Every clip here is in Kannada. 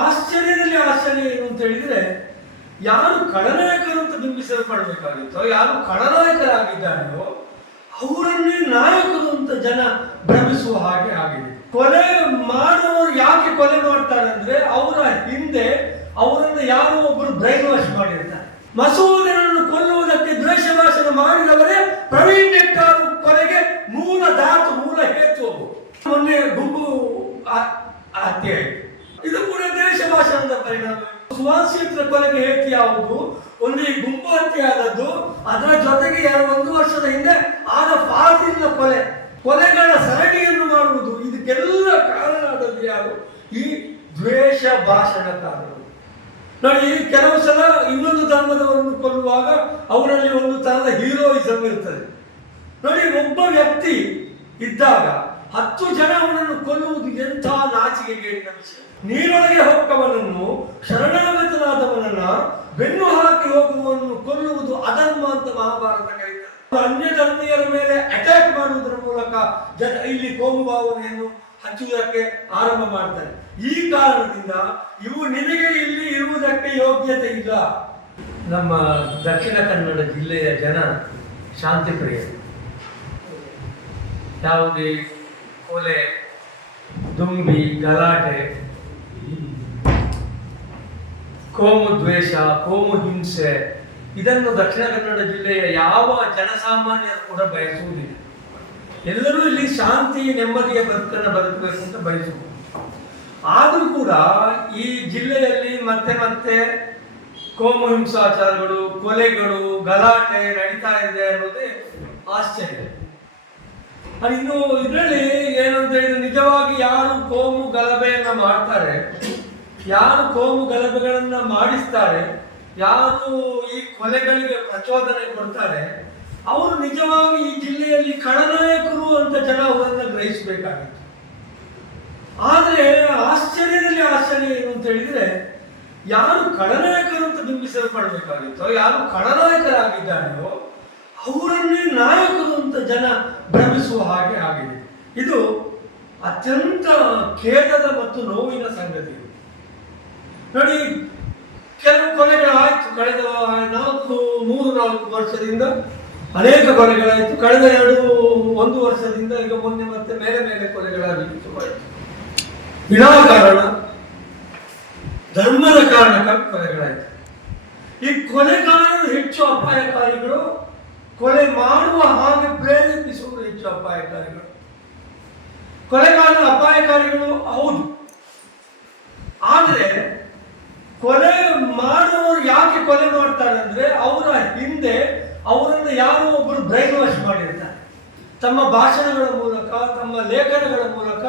ಆಶ್ಚರ್ಯದಲ್ಲಿ ಆಶ್ಚರ್ಯ ಏನು ಅಂತ ಹೇಳಿದ್ರೆ, ಯಾರು ಖಳನಾಯಕರು ಅಂತ ಬಿಂಬಿಸಲ್ಪಡಬೇಕಾಗಿತ್ತೋ, ಯಾರು ಖಳನಾಯಕರಾಗಿದ್ದಾರೆಯೋ ಅವರನ್ನೇ ನಾಯಕರು ಅಂತ ಜನ ಭ್ರಮಿಸುವ ಹಾಗೆ ಆಗಿದೆ. ಕೊಲೆ ಮಾಡುವವರು ಯಾಕೆ ಕೊಲೆ ಮಾಡ್ತಾರೆ ಅಂದ್ರೆ, ಅವರ ಹಿಂದೆ ಅವರನ್ನು ಯಾರೋ ಒಬ್ಬರು ಬ್ರೈನ್ ವಾಶ್ ಮಾಡಿರ್ತಾರೆ. ಮಸೂದನನ್ನು ಕೊಲ್ಲುವುದಕ್ಕೆ ದ್ವೇಷ ಭಾಷಣ ಮಾಡಿದವರೇ ಪ್ರವೀಣ್ ನೆಟ್ಟಾರು ಕೊಲೆಗೆ ಮೂಲ ಹೇತು. ಮೊನ್ನೆ ಗುಂಪು ಹತ್ಯೆ ಆಯಿತು, ಇದು ಕೂಡ ದ್ವೇಷ ಭಾಷಣದ ಪರಿಣಾಮ. ಸುಭಾಷಿತ್ರ ಕೊಲೆಗೆ ಹೇತು ಯಾವುದು? ಒಂದು ಈ ಗುಂಪು ಹತ್ಯೆ ಆದದ್ದು, ಅದರ ಜೊತೆಗೆ 1 ವರ್ಷದ ಹಿಂದೆ ಆದ ಫಾಸಿಲ್ನ ಕೊಲೆಗಳ ಸರಣಿಯನ್ನು ಮಾಡುವುದು. ಇದಕ್ಕೆಲ್ಲ ಕಾರಣವಾದದ್ದು ಯಾರು? ಈ ದ್ವೇಷ ಭಾಷಣಕಾರರು. ನೋಡಿ, ಕೆಲವು ಸಲ ಇನ್ನೊಂದು ಧರ್ಮದವರನ್ನು ಕೊಲ್ಲುವಾಗ ಅವರಲ್ಲಿ ಒಂದು ತರದ ಹೀರೋಯಿಸಮ್ ಇರ್ತದೆ. ನೋಡಿ, ಒಬ್ಬ ವ್ಯಕ್ತಿ ಇದ್ದಾಗ 10 ಜನ ಅವನನ್ನು ಕೊಲ್ಲುವುದು ಎಂಥ ನಾಚಿಕೆಗೇಡಿನ ವಿಷಯ. ನೀರೊಳಗೆ ಹೊಕ್ಕವನನ್ನು, ಶರಣಾಗತನಾದವನನ್ನ ಬೆನ್ನು ಹಾಕಿ ಹೋಗುವವನನ್ನು ಕೊಲ್ಲುವುದು ಅಧರ್ಮ ಅಂತ ಮಹಾಭಾರತ ಕರೀತಾರೆ. ಅನ್ಯ ಧರ್ಮೀಯರ ಮೇಲೆ ಅಟ್ಯಾಕ್ ಮಾಡುವುದರ ಮೂಲಕ ಇಲ್ಲಿ ಕೋಮು ಭಾವನೆಯನ್ನು ಹಚ್ಚುವುದಕ್ಕೆ ಆರಂಭ ಮಾಡ್ತಾರೆ. ಈ ಕಾರಣದಿಂದ ಇವು ನಿನಗೆ ಇಲ್ಲಿ ಇರುವುದಕ್ಕೆ ಯೋಗ್ಯತೆ ಇಲ್ಲ. ನಮ್ಮ ದಕ್ಷಿಣ ಕನ್ನಡ ಜಿಲ್ಲೆಯ ಜನ ಶಾಂತಿ ಪ್ರಿಯರು. ಯಾವುದೇ ಕೊಲೆ, ದುಂಬಿ, ಗಲಾಟೆ, ಕೋಮು ದ್ವೇಷ, ಕೋಮು ಹಿಂಸೆ ಇದನ್ನು ದಕ್ಷಿಣ ಕನ್ನಡ ಜಿಲ್ಲೆಯ ಯಾವ ಜನಸಾಮಾನ್ಯರು ಕೂಡ ಬಯಸುವುದಿಲ್ಲ. ಎಲ್ಲರೂ ಇಲ್ಲಿ ಶಾಂತಿ ನೆಮ್ಮದಿಯ ಬದುಕನ್ನು ಬದುಕಬೇಕು ಅಂತ ಬಯಸುವುದು. ಆದರೂ ಕೂಡ ಈ ಜಿಲ್ಲೆಯಲ್ಲಿ ಮತ್ತೆ ಕೋಮು ಹಿಂಸಾಚಾರಗಳು, ಕೊಲೆಗಳು, ಗಲಾಟೆ ನಡೀತಾ ಇದೆ ಅನ್ನೋದೇ ಆಶ್ಚರ್ಯ. ಇನ್ನು ಇದರಲ್ಲಿ ಏನಂತ ಹೇಳಿದ್ರೆ, ನಿಜವಾಗಿ ಯಾರು ಕೋಮು ಗಲಭೆಯನ್ನ ಮಾಡ್ತಾರೆ, ಯಾರು ಕೋಮು ಗಲಭೆಗಳನ್ನ ಮಾಡಿಸ್ತಾರೆ, ಯಾರು ಈ ಕೊಲೆಗಳಿಗೆ ಪ್ರಚೋದನೆ ಕೊಡ್ತಾರೆ, ಅವರು ನಿಜವಾಗಿ ಈ ಜಿಲ್ಲೆಯಲ್ಲಿ ಖಳನಾಯಕರು ಅಂತ ಜನ ಅವರನ್ನು ಗ್ರಹಿಸಬೇಕಾಗಿತ್ತು. ಆದರೆ ಆಶ್ಚರ್ಯದಲ್ಲಿ ಆಶ್ಚರ್ಯ ಏನು ಅಂತ ಹೇಳಿದ್ರೆ, ಯಾರು ಖಳನಾಯಕರು ಅಂತ ಬಿಂಬಿಸಲ್ಪಡಬೇಕಾಗಿತ್ತೋ, ಯಾರು ಖಳನಾಯಕರಾಗಿದ್ದಾರೆಯೋ ಅವರನ್ನೇ ನಾಯಕರು ಅಂತ ಜನ ಭ್ರಮಿಸುವ ಹಾಗೆ ಆಗಿದೆ. ಇದು ಅತ್ಯಂತ ಖೇದದ ಮತ್ತು ನೋವಿನ ಸಂಗತಿ. ನೋಡಿ, ಕೆಲವು ಕೊಲೆಗಳಾಯ್ತು. ಕಳೆದ 3-4 ವರ್ಷದಿಂದ ಅನೇಕ ಕೊಲೆಗಳಾಯಿತು. ಕಳೆದ 1 ವರ್ಷದಿಂದ ಈಗ ಮೊನ್ನೆ ಮತ್ತೆ ಮೇಲೆ ಕೊಲೆಗಳಾಗಿತ್ತು. ವಿನಾಕಾರಣ ಧರ್ಮದ ಕಾರಣಕ್ಕಾಗಿ ಕೊಲೆಗಳಾಯಿತು. ಈ ಕೊಲೆಗಾರರು ಹೆಚ್ಚು ಅಪಾಯಕಾರಿಗಳು, ಕೊಲೆ ಮಾಡುವ ಹಾಗೆ ಪ್ರೇರೇಪಿಸುವುದು ಹೆಚ್ಚು ಅಪಾಯಕಾರಿಗಳು. ಕೊಲೆಗಾರರು ಅಪಾಯಕಾರಿಗಳು ಹೌದು, ಆದರೆ ಕೊಲೆ ಮಾಡುವವರು ಯಾಕೆ ಕೊಲೆ ಮಾಡ್ತಾರೆ ಅಂದ್ರೆ, ಅವರ ಹಿಂದೆ ಅವರನ್ನು ಯಾರೋ ಒಬ್ಬರು ಬ್ರೈನ್ ವಾಶ್ ಮಾಡಿರ್ತಾರೆ. ತಮ್ಮ ಭಾಷಣಗಳ ಮೂಲಕ, ತಮ್ಮ ಲೇಖನಗಳ ಮೂಲಕ,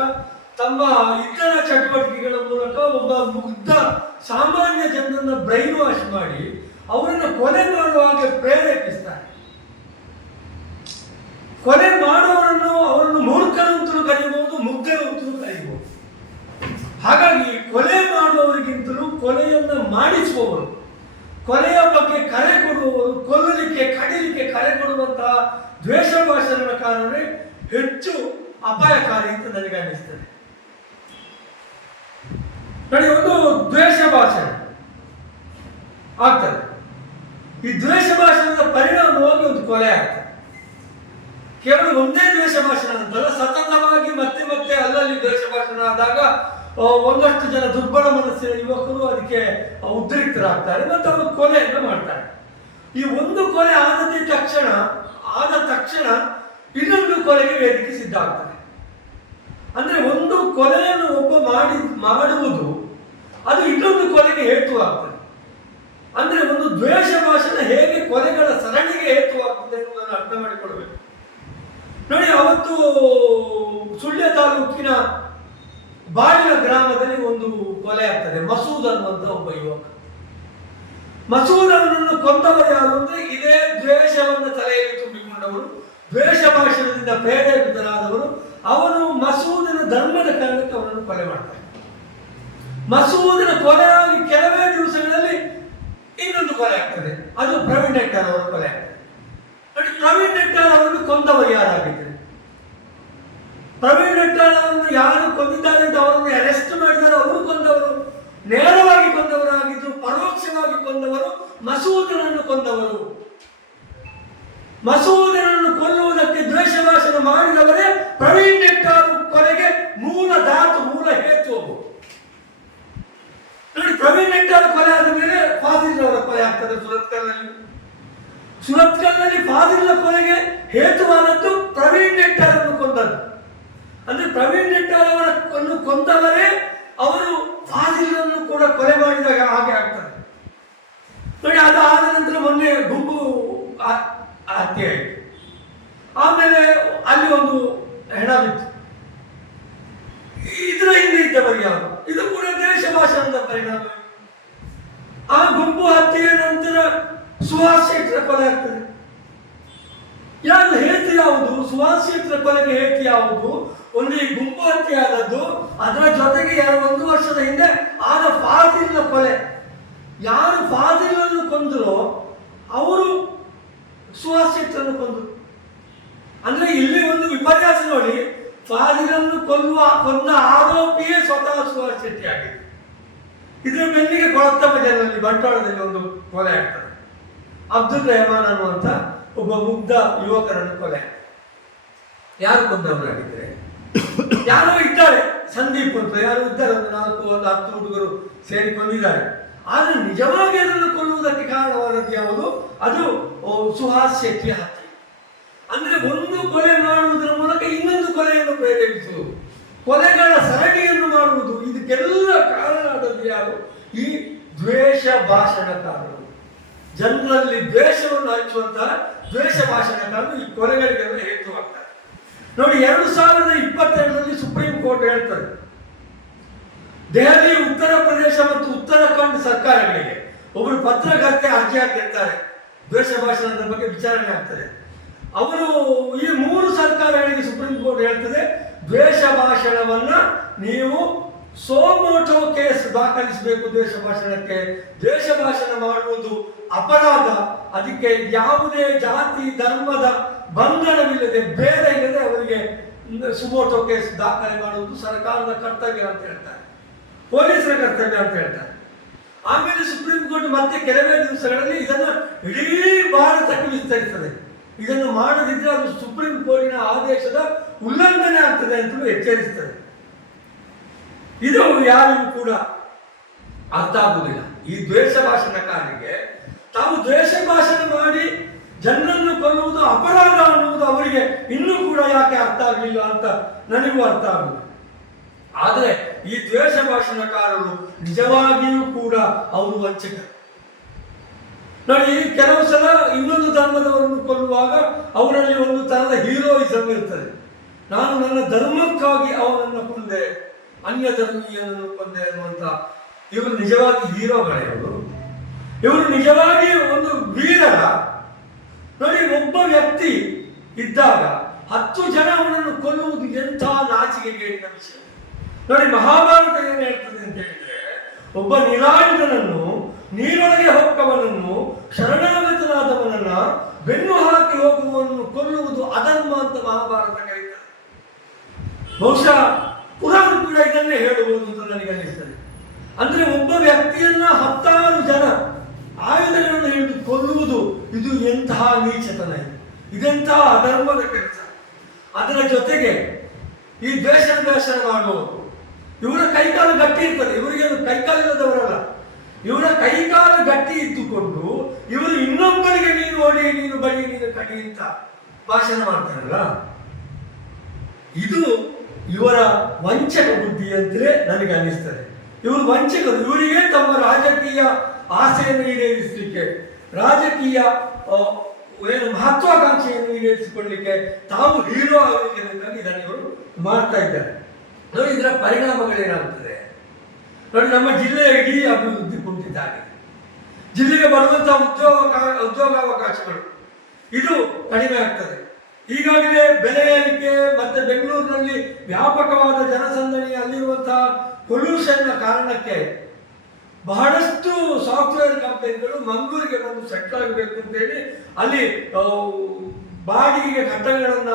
ತಮ್ಮ ಇತರ ಚಟುವಟಿಕೆಗಳ ಮೂಲಕ ಒಬ್ಬ ಮುಗ್ಧ ಸಾಮಾನ್ಯ ಜನರನ್ನ ಬ್ರೈನ್ ವಾಶ್ ಮಾಡಿ ಅವರನ್ನು ಕೊಲೆ ಮಾಡುವಾಗ ಪ್ರೇರೇಪಿಸ್ತಾರೆ. ಕೊಲೆ ಅವರನ್ನು ಮೂರ್ಖರು ಅಂತಲೂ ಕರೀಬಹುದು, ಮುಗ್ಧರು ಅಂತಲೂ ಕರೀಬಹುದು. ಹಾಗಾಗಿ ಕೊಲೆ ಮಾಡುವವರಿಗಿಂತಲೂ ಕೊಲೆಯನ್ನು ಮಾಡಿಸುವವರು, ಕೊಲೆಯ ಬಗ್ಗೆ ಕರೆ ಕೊಡುವವರು, ಕೊಲ್ಲಲಿಕ್ಕೆ ಕಡಿಲಿಕ್ಕೆ ಕರೆ ಕೊಡುವಂತಹ ದ್ವೇಷ ಭಾಷಣಕಾರರೇ ಹೆಚ್ಚು ಅಪಾಯಕಾರಿ ಅಂತ ನನಗೆ ಅನಿಸ್ತದೆ. ನೋಡಿ, ಒಂದು ದ್ವೇಷ ಭಾಷಣ ಆಗ್ತದೆ. ಈ ದ್ವೇಷ ಭಾಷಣದ ಪರಿಣಾಮವಾಗಿ ಒಂದು ಕೊಲೆ ಆಗ್ತದೆ. ಕೇವಲ ಒಂದೇ ದ್ವೇಷ ಭಾಷಣ ಅಂತಲ್ಲ, ಸತತವಾಗಿ ಮತ್ತೆ ಅಲ್ಲಲ್ಲಿ ದ್ವೇಷ ಭಾಷಣ ಆದಾಗ ಒಂದಷ್ಟು ಜನ ದುರ್ಬಲ ಮನಸ್ಸಿನ ಯುವಕರು ಅದಕ್ಕೆ ಉದ್ರಿಕ್ತರಾಗ್ತಾರೆ ಮತ್ತು ಅವರು ಕೊಲೆಯನ್ನು ಮಾಡ್ತಾರೆ. ಈ ಒಂದು ಕೊಲೆ ಆದ ತಕ್ಷಣ ಇನ್ನೊಂದು ಕೊಲೆಗೆ ವೇದಿಕೆ ಸಿದ್ಧ ಆಗ್ತದೆ. ಅಂದ್ರೆ ಒಂದು ಕೊಲೆಯನ್ನು ಒಬ್ಬ ಮಾಡುವುದು ಅದು ಇನ್ನೊಂದು ಕೊಲೆಗೆ ಹೇತುವಾಗ್ತದೆ. ಅಂದ್ರೆ ಒಂದು ದ್ವೇಷ ಭಾಷಣ ಹೇಗೆ ಕೊಲೆಗಳ ಸರಣಿಗೆ ಹೇತುವಾಗ್ತದೆ ಎನ್ನುವುದನ್ನು ಅರ್ಥ ಮಾಡಿಕೊಳ್ಬೇಕು. ನೋಡಿ, ಅವತ್ತು ಸುಳ್ಯ ತಾಲೂಕಿನ ಬಾಳಿನ ಗ್ರಾಮದಲ್ಲಿ ಒಂದು ಕೊಲೆ ಆಗ್ತದೆ. ಮಸೂದ್ ಅನ್ನುವಂತ ಒಬ್ಬ ಯುವಕ. ಮಸೂದ್ ಅವನನ್ನು ಕೊಂದವರು ಯಾರು ಅಂದ್ರೆ, ಇದೇ ದ್ವೇಷವನ್ನು ತಲೆಯಲ್ಲಿ ತುಂಬಿಕೊಂಡವರು, ದ್ವೇಷ ಭಾಷಣದಿಂದ ಪ್ರೇರೇಪಿತರಾದವರು. ಅವನು ಮಸೂದನ ಧರ್ಮದ ಕಾರಣಕ್ಕೆ ಅವನನ್ನು ಕೊಲೆ ಮಾಡ್ತಾನೆ. ಮಸೂದನ ಕೊಲೆಯಾಗಿ ಕೆಲವೇ ದಿವಸಗಳಲ್ಲಿ ಇನ್ನೊಂದು ಕೊಲೆ ಆಗ್ತದೆ. ಅದು ಪ್ರವೀಣ್ ನೆಟ್ಟಾರ್ ಅವರ ಕೊಲೆ ಆಗ್ತದೆ. ನೋಡಿ, ಪ್ರವೀಣ್ ನೆಟ್ಟಾರ್ ಅವರನ್ನು ಕೊಂದವರು ಯಾರಾಗಿದ್ದಾರೆ? ಪ್ರವೀಣ್ ನೆಟ್ಟಾರ್ ಅವರನ್ನು ಯಾರು ಕೊಂದಿದ್ದಾರೆ ಅಂತ ಅವರನ್ನು ಅರೆಸ್ಟ್ ಮಾಡಿದ್ದಾರೆ, ಅವರು ಕೊಂದವರು. ನೇರವಾಗಿ ಕೊಂದವರಾಗಿದ್ದು ಪರೋಕ್ಷವಾಗಿ ಕೊಂದವರು ಮಸೂದನನ್ನು ಕೊಂದವರು. ಮಸೂದನನ್ನು ಕೊಲ್ಲುವುದಕ್ಕೆ ದ್ವೇಷ ಭಾಷಣ ಮಾಡಿದವರೇ ಪ್ರವೀಣ್ ನೆಟ್ಟಾರು ಕೊಲೆಗೆ ಮೂಲ ಹೇತು. ನೋಡಿ, ಪ್ರವೀಣ್ ನೆಟ್ಟಾರು ಕೊಲೆ ಆದ ಮೇಲೆ ಫಾಜಿಲ್ ಅವರ ಕೊಲೆ ಆಗ್ತದೆ ಸುರತ್ಕಲ್ನಲ್ಲಿ ಫಾಜಿಲ್ನ ಕೊಲೆಗೆ ಹೇತುವಾದದ್ದು ಪ್ರವೀಣ್ ನೆಟ್ಟಾರನ್ನು ಕೊಂದದ್ದು. ಅಂದ್ರೆ ಪ್ರವೀಣ್ ನೆಟ್ಟಾರ್ ಅವರನ್ನು ಕೊಂದವರೇ ಅವರು ಫಾಜಿಲನ್ನು ಕೂಡ ಕೊಲೆ ಮಾಡಿದಾಗ ಹಾಗೆ ಆಗ್ತದೆ ನೋಡಿ. ಅದಾದ ನಂತರ ಮೊನ್ನೆ ಗುಂಪು ಹತ್ಯೆ ಆಯಿತು. ಆಮೇಲೆ ಅಲ್ಲಿ ಒಂದು ಹೆಣ ಬಿತ್ತು. ಇದರ ಹಿಂದೆ ಇದ್ದವರು ಯಾರು? ಇದು ಕೂಡ ದೇಶ ಭಾಷಣದ ಪರಿಣಾಮ. ಆ ಗುಂಪು ಹತ್ಯೆಯ ನಂತರ ಸುಹಾಸ್ ಶೆಟ್ಟರ ಕೊಲೆ ಆಗ್ತದೆ. ಯಾರು ಹೇತು ಯಾವುದು? ಸುಹಾಸ್ ಶೆಟ್ಟರ ಕೊಲೆಗೆ ಹೇತು ಯಾವುದು? ಒಂದು ಈ ಗುಂಪು ಹತ್ಯೆ ಆದದ್ದು, ಅದರ ಜೊತೆಗೆ 1 ವರ್ಷದ ಹಿಂದೆ ಆದ ಫಾಜಿಲ್ನ ಕೊಲೆ. ಯಾರು ಫಾಜಿಲನ್ನು ಕೊಂದರೋ ಅವರು ಸುಹಾಸ್ ಶೆಟ್ಟರನ್ನು ಕೊಂದರು. ಅಂದ್ರೆ ಇಲ್ಲಿ ಒಂದು ವಿಪರ್ಯಾಸ ನೋಡಿ, ಫಾಜಿಲನ್ನು ಕೊಂದ ಆರೋಪಿಯೇ ಸ್ವತಃ ಸುಹಾಸ್ ಶೆಟ್ಟಿ ಆಗಿದೆ. ಇದರ ಬೆನ್ನಿಗೆ ಕೊಳತ್ತಮ್ಮ ಜನರಲ್ಲಿ ಬಂಟ್ವಾಳದಲ್ಲಿ ಒಂದು ಕೊಲೆ ಆಗ್ತದೆ. ಅಬ್ದುಲ್ ರೆಹಮಾನ್ ಅನ್ನುವಂಥ ಒಬ್ಬ ಮುಗ್ಧ ಯುವಕರನ್ನು ಕೊಲೆ. ಯಾರು ಕೊಂದವರಾಗಿದ್ದಾರೆ? ಯಾರೋ ಇದ್ದಾರೆ, ಸಂದೀಪ್ ಅಂತ ಯಾರು ಇದ್ದಾರೆ, ಒಂದು 4-10 ಹುಡುಗರು ಸೇರಿ ಕೊಂದಿದ್ದಾರೆ. ಆದರೆ ನಿಜವಾಗಿ ಅದನ್ನು ಕೊಲ್ಲುವುದಕ್ಕೆ ಕಾರಣವಾದದ್ದು ಯಾವುದು? ಅದು ಸುಹಾಸ್ ಶೆಟ್ಟಿ ಹತ್ಯೆ. ಅಂದ್ರೆ ಒಂದು ಕೊಲೆ ಮಾಡುವುದರ ಮೂಲಕ ಇನ್ನೊಂದು ಕೊಲೆಯನ್ನು ಪ್ರೇರೇಪಿಸುವುದು, ಕೊಲೆಗಳ ಸರಣಿಯನ್ನು ಮಾಡುವುದು. ಇದಕ್ಕೆಲ್ಲ ಕಾರಣ ಆದದ್ದು ಯಾರು? ಈ ದ್ವೇಷ ಭಾಷಣಕಾರರು. ಜನರಲ್ಲಿ ದ್ವೇಷವನ್ನು ಹಚ್ಚುವಂತಹ ದ್ವೇಷ ಭಾಷಣಕಾರರು ಈ ಕೊಲೆಗಳಿಗೆಲ್ಲ ಹೇತುವಾಗ್ತಾರೆ. ನೋಡಿ, 2022ರಲ್ಲಿ ಸುಪ್ರೀಂ ಕೋರ್ಟ್ ಹೇಳ್ತಾರೆ, ದೆಹಲಿ, ಉತ್ತರ ಪ್ರದೇಶ ಮತ್ತು ಉತ್ತರಾಖಂಡ್ ಸರ್ಕಾರಗಳಿಗೆ ಒಬ್ಬರು ಪತ್ರಕರ್ತೆ ಅರ್ಜಿ ಹಾಕಿರ್ತಾರೆ, ದ್ವೇಷ ಭಾಷಣದ ಬಗ್ಗೆ ವಿಚಾರಣೆ ಆಗ್ತದೆ. ಅವರು ಈ 3 ಸರ್ಕಾರಗಳಿಗೆ ಸುಪ್ರೀಂ ಕೋರ್ಟ್ ಹೇಳ್ತದೆ, ದ್ವೇಷ ಭಾಷಣವನ್ನ ನೀವು ಸೋಮೋಟೋ ಕೇಸ್ ದಾಖಲಿಸಬೇಕು. ದ್ವೇಷ ಭಾಷಣಕ್ಕೆ ದ್ವೇಷ ಭಾಷಣ ಮಾಡುವುದು ಅಪರಾಧ. ಅದಕ್ಕೆ ಯಾವುದೇ ಜಾತಿ ಧರ್ಮದ ಬಂಧನವಿಲ್ಲದೆ, ಬೇರೆ ಇಲ್ಲದೆ ಅವರಿಗೆ ಸುಮೋಟೋ ಕೇಸ್ ದಾಖಲೆ ಮಾಡುವುದು ಸರ್ಕಾರದ ಕರ್ತವ್ಯ ಅಂತ ಹೇಳ್ತಾರೆ, ಪೊಲೀಸರ ಕರ್ತವ್ಯ ಅಂತ ಹೇಳ್ತಾರೆ. ಆಮೇಲೆ ಸುಪ್ರೀಂ ಕೋರ್ಟ್ ಮತ್ತೆ ಕೆಲವೇ ದಿವಸಗಳಲ್ಲಿ ಇದನ್ನು ಇಡೀ ಭಾರತಕ್ಕೆ ವಿಸ್ತರಿಸ್ತದೆ. ಇದನ್ನು ಮಾಡದಿದ್ರೆ ಅದು ಸುಪ್ರೀಂ ಕೋರ್ಟಿನ ಆದೇಶದ ಉಲ್ಲಂಘನೆ ಆಗ್ತದೆ ಅಂತಲೂ ಎಚ್ಚರಿಸ್ತದೆ. ಇದು ಯಾರಿಗೂ ಕೂಡ ಅರ್ಥ ಆಗುವುದಿಲ್ಲ. ಈ ದ್ವೇಷ ಭಾಷಣಕಾರರಿಗೆ ತಾವು ದ್ವೇಷ ಭಾಷಣ ಮಾಡಿ ಜನರನ್ನು ಕೊಲ್ಲುವುದು ಅಪರಾಧ ಅನ್ನುವುದು ಅವರಿಗೆ ಇನ್ನೂ ಕೂಡ ಯಾಕೆ ಅರ್ಥ ಆಗಲಿಲ್ಲ ಅಂತ ನನಗೂ ಅರ್ಥ ಆಗುವುದು. ಆದರೆ ಈ ದ್ವೇಷ ಭಾಷಣಕಾರರು ನಿಜವಾಗಿಯೂ ಕೂಡ ಅವರು ವಂಚಕರು. ನೋಡಿ, ಕೆಲವು ಸಲ ಇನ್ನೊಂದು ಧರ್ಮದವರನ್ನು ಕೊಲ್ಲುವಾಗ ಅವರಲ್ಲಿ ಒಂದು ತರಹದ ಹೀರೋಯಿಸಮ್ ಇರ್ತದೆ. ನಾನು ನನ್ನ ಧರ್ಮಕ್ಕಾಗಿ ಅವನನ್ನು ಕೊಂದೆ, ಅನ್ಯ ಧರ್ಮೀಯನನ್ನು ಕೊಂದೆ ಅನ್ನುವಂಥ ಇವರು ನಿಜವಾಗಿ ಹೀರೋಗಳೇ. ಇವರು ನಿಜವಾಗಿ ಒಂದು ವೀರರ. ನೋಡಿ, ಒಬ್ಬ ವ್ಯಕ್ತಿ ಇದ್ದಾಗ 10 ಜನ ಅವನನ್ನು ಕೊಲ್ಲುವುದು ಎಂಥ ನಾಚಿಕೆಗೇಡಿನ ವಿಷಯ. ನೋಡಿ, ಮಹಾಭಾರತ ಏನು ಹೇಳ್ತದೆ ಅಂತ ಹೇಳಿದ್ರೆ, ಒಬ್ಬ ನಿರಾಯುಧನನ್ನು, ನೀರೊಳಗೆ ಹೊಕ್ಕವನನ್ನು, ಶರಣಾಗತನಾದವನನ್ನ ಬೆನ್ನು ಹಾಕಿ ಹೋಗುವವನನ್ನು ಕೊಲ್ಲುವುದು ಅಧರ್ಮ ಅಂತ ಮಹಾಭಾರತ ಕರೀತಾರೆ. ಬಹುಶಃ ಪುರಾಣ ಕೂಡ ಇದನ್ನೇ ಹೇಳಬಹುದು ಅಂತ ನನಗೆ ಅನಿಸ್ತದೆ. ಅಂದ್ರೆ ಒಬ್ಬ ವ್ಯಕ್ತಿಯನ್ನ 10 ಜನ ಆಯುಧಗಳನ್ನು ಹಿಡಿದು ಕೊಲ್ಲುವುದು ಇದು ಎಂತಹ ನೀಚತನ, ಇದೆಂತಹ ಅಧರ್ಮದ ಕೆಲಸ. ಅದರ ಜೊತೆಗೆ ಈ ದ್ವೇಷ ಮಾಡುವವರು, ಇವರ ಕೈಕಾಲು ಗಟ್ಟಿ ಇರ್ತದೆ. ಇವರಿಗೆ ಕೈಕಾಲಿಲ್ಲದವರಲ್ಲ, ಇವರ ಕೈಕಾಲು ಗಟ್ಟಿ ಇದ್ದುಕೊಂಡು ಇವರು ಇನ್ನೊಬ್ಬರಿಗೆ ನೀನು ಓಡಿ, ನೀನು ಬಡಿ, ನೀನು ಕಡಿ ಅಂತ ಭಾಷಣ ಮಾಡ್ತಾರಲ್ಲ, ಇದು ಇವರ ವಂಚಕ ಬುದ್ಧಿ ಅಂತಲೇ ನನಗೆ ಅನಿಸ್ತದೆ. ಇವರು ವಂಚಕರು. ಇವರಿಗೆ ತಮ್ಮ ರಾಜಕೀಯ ಆಸೆಯನ್ನು ಈಡೇರಿಸಲಿಕ್ಕೆ, ರಾಜಕೀಯ ಏನು ಮಹತ್ವಾಕಾಂಕ್ಷೆಯನ್ನು ಈಡೇರಿಸಿಕೊಳ್ಳಲಿಕ್ಕೆ ತಾವು ಹೀರೋ ಆಗಲಿಕ್ಕೆ ಇದನ್ನು ಇವರು ಮಾಡ್ತಾ ಇದ್ದಾರೆ. ನೋಡಿ, ಇದರ ಪರಿಣಾಮಗಳೇನಾಗುತ್ತದೆ ನೋಡಿ. ನಮ್ಮ ಜಿಲ್ಲೆಯ ಇಡೀ ಅಭಿವೃದ್ಧಿ ಕುಂಠಿತಾಗಿದೆ. ಜಿಲ್ಲೆಗೆ ಬರುವಂತಹ ಉದ್ಯೋಗಾವಕಾಶಗಳು ಇದು ಕಡಿಮೆ ಆಗ್ತದೆ. ಈಗಾಗಲೇ ಬೆಲೆ ಏರಿಕೆ ಮತ್ತೆ ಬೆಂಗಳೂರಿನಲ್ಲಿ ವ್ಯಾಪಕವಾದ ಜನಸಂದಣಿ, ಅಲ್ಲಿರುವಂತಹ ಪೊಲ್ಯೂಷನ್ನ ಕಾರಣಕ್ಕೆ ಬಹಳಷ್ಟು ಸಾಫ್ಟ್ವೇರ್ ಕಂಪನಿಗಳು ಮಂಗಳೂರಿಗೆ ಬಂದು ಸೆಟ್ಲ್ ಆಗಬೇಕು ಅಂತೇಳಿ ಅಲ್ಲಿ ಬಾಡಿಗೆಗೆ ಕಟ್ಟಡಗಳನ್ನ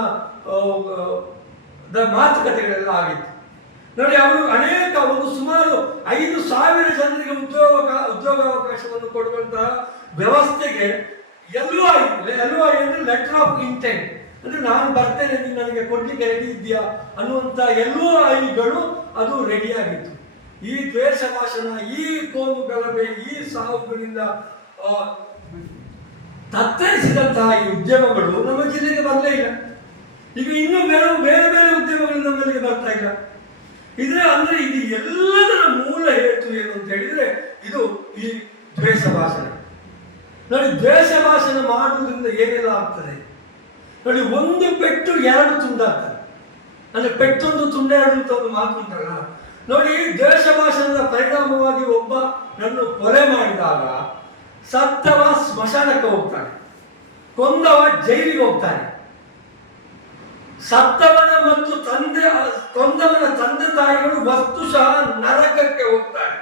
ಮಾತುಕತೆಗಳೆಲ್ಲ ಆಗಿತ್ತು. ನೋಡಿ, ಅವರು ಅನೇಕ ಸುಮಾರು 5,000 ಜನ ಅವಕಾಶವನ್ನು ಕೊಡುವಂತಹ ವ್ಯವಸ್ಥೆಗೆ LOI ಅಂದ್ರೆ ಲೆಟರ್ ಆಫ್ ಇಂಟೆಂಟ್, ಅಂದ್ರೆ ನಾನು ಬರ್ತೇನೆ, ನೀನು ನನಗೆ ಕೊಡ್ಲಿಕ್ಕೆ ರೆಡಿ ಇದೆಯಾ ಅನ್ನುವಂಥ LOIಗಳು ಅದು ರೆಡಿಯಾಗಿತ್ತು. ಈ ದ್ವೇಷ ಭಾಷಣ, ಈ ಕೋಮು ಗಲಭೆ, ಈ ಸಾವುಗಳಿಂದ ತತ್ತರಿಸಿದಂತಹ ಈ ಉದ್ಯಮಗಳು ನಮ್ಮ ಜಿಲ್ಲೆಗೆ ಬರಲೇ ಇಲ್ಲ. ಈಗ ಇನ್ನೂ ಬೇರೆ ಬೇರೆ ಉದ್ಯಮಗಳು ನಮ್ಮಲ್ಲಿಗೆ ಬರ್ತಾ ಇಲ್ಲ. ಅಂದ್ರೆ ಇದು ಎಲ್ಲದರ ಮೂಲ ಹೇತು ಏನು ಅಂತ ಹೇಳಿದ್ರೆ ಇದು ಈ ದ್ವೇಷ ಭಾಷಣ. ನೋಡಿ, ದ್ವೇಷ ಭಾಷಣ ಮಾಡುವುದರಿಂದ ಏನೆಲ್ಲ ಆಗ್ತದೆ ನೋಡಿ. ಒಂದು ಪೆಟ್ಟು ಎರಡು ತುಂಡಾಗ್ತದೆ, ಅಂದ್ರೆ ಪೆಟ್ಟೊಂದು ತುಂಡೆರಡು ಅಂತ ಒಂದು ಮಾತು ಉಂಟಲ್ಲ ನೋಡಿ. ದ್ವೇಷ ಭಾಷಣದ ಪರಿಣಾಮವಾಗಿ ಒಬ್ಬ ನನ್ನ ಕೊಲೆ ಮಾಡಿದಾಗ ಸತ್ತವ ಸ್ಮಶಾನಕ್ಕೆ ಹೋಗ್ತಾನೆ, ಕೊಂದವ ಜೈಲಿಗೆ ಹೋಗ್ತಾನೆ. ಸತ್ತವನ ಮತ್ತು ಕೊಂದವನ ತಂದೆ ತಾಯಿಗಳು ವಸ್ತುಶಃ ನರಕಕ್ಕೆ ಹೋಗ್ತಾರೆ,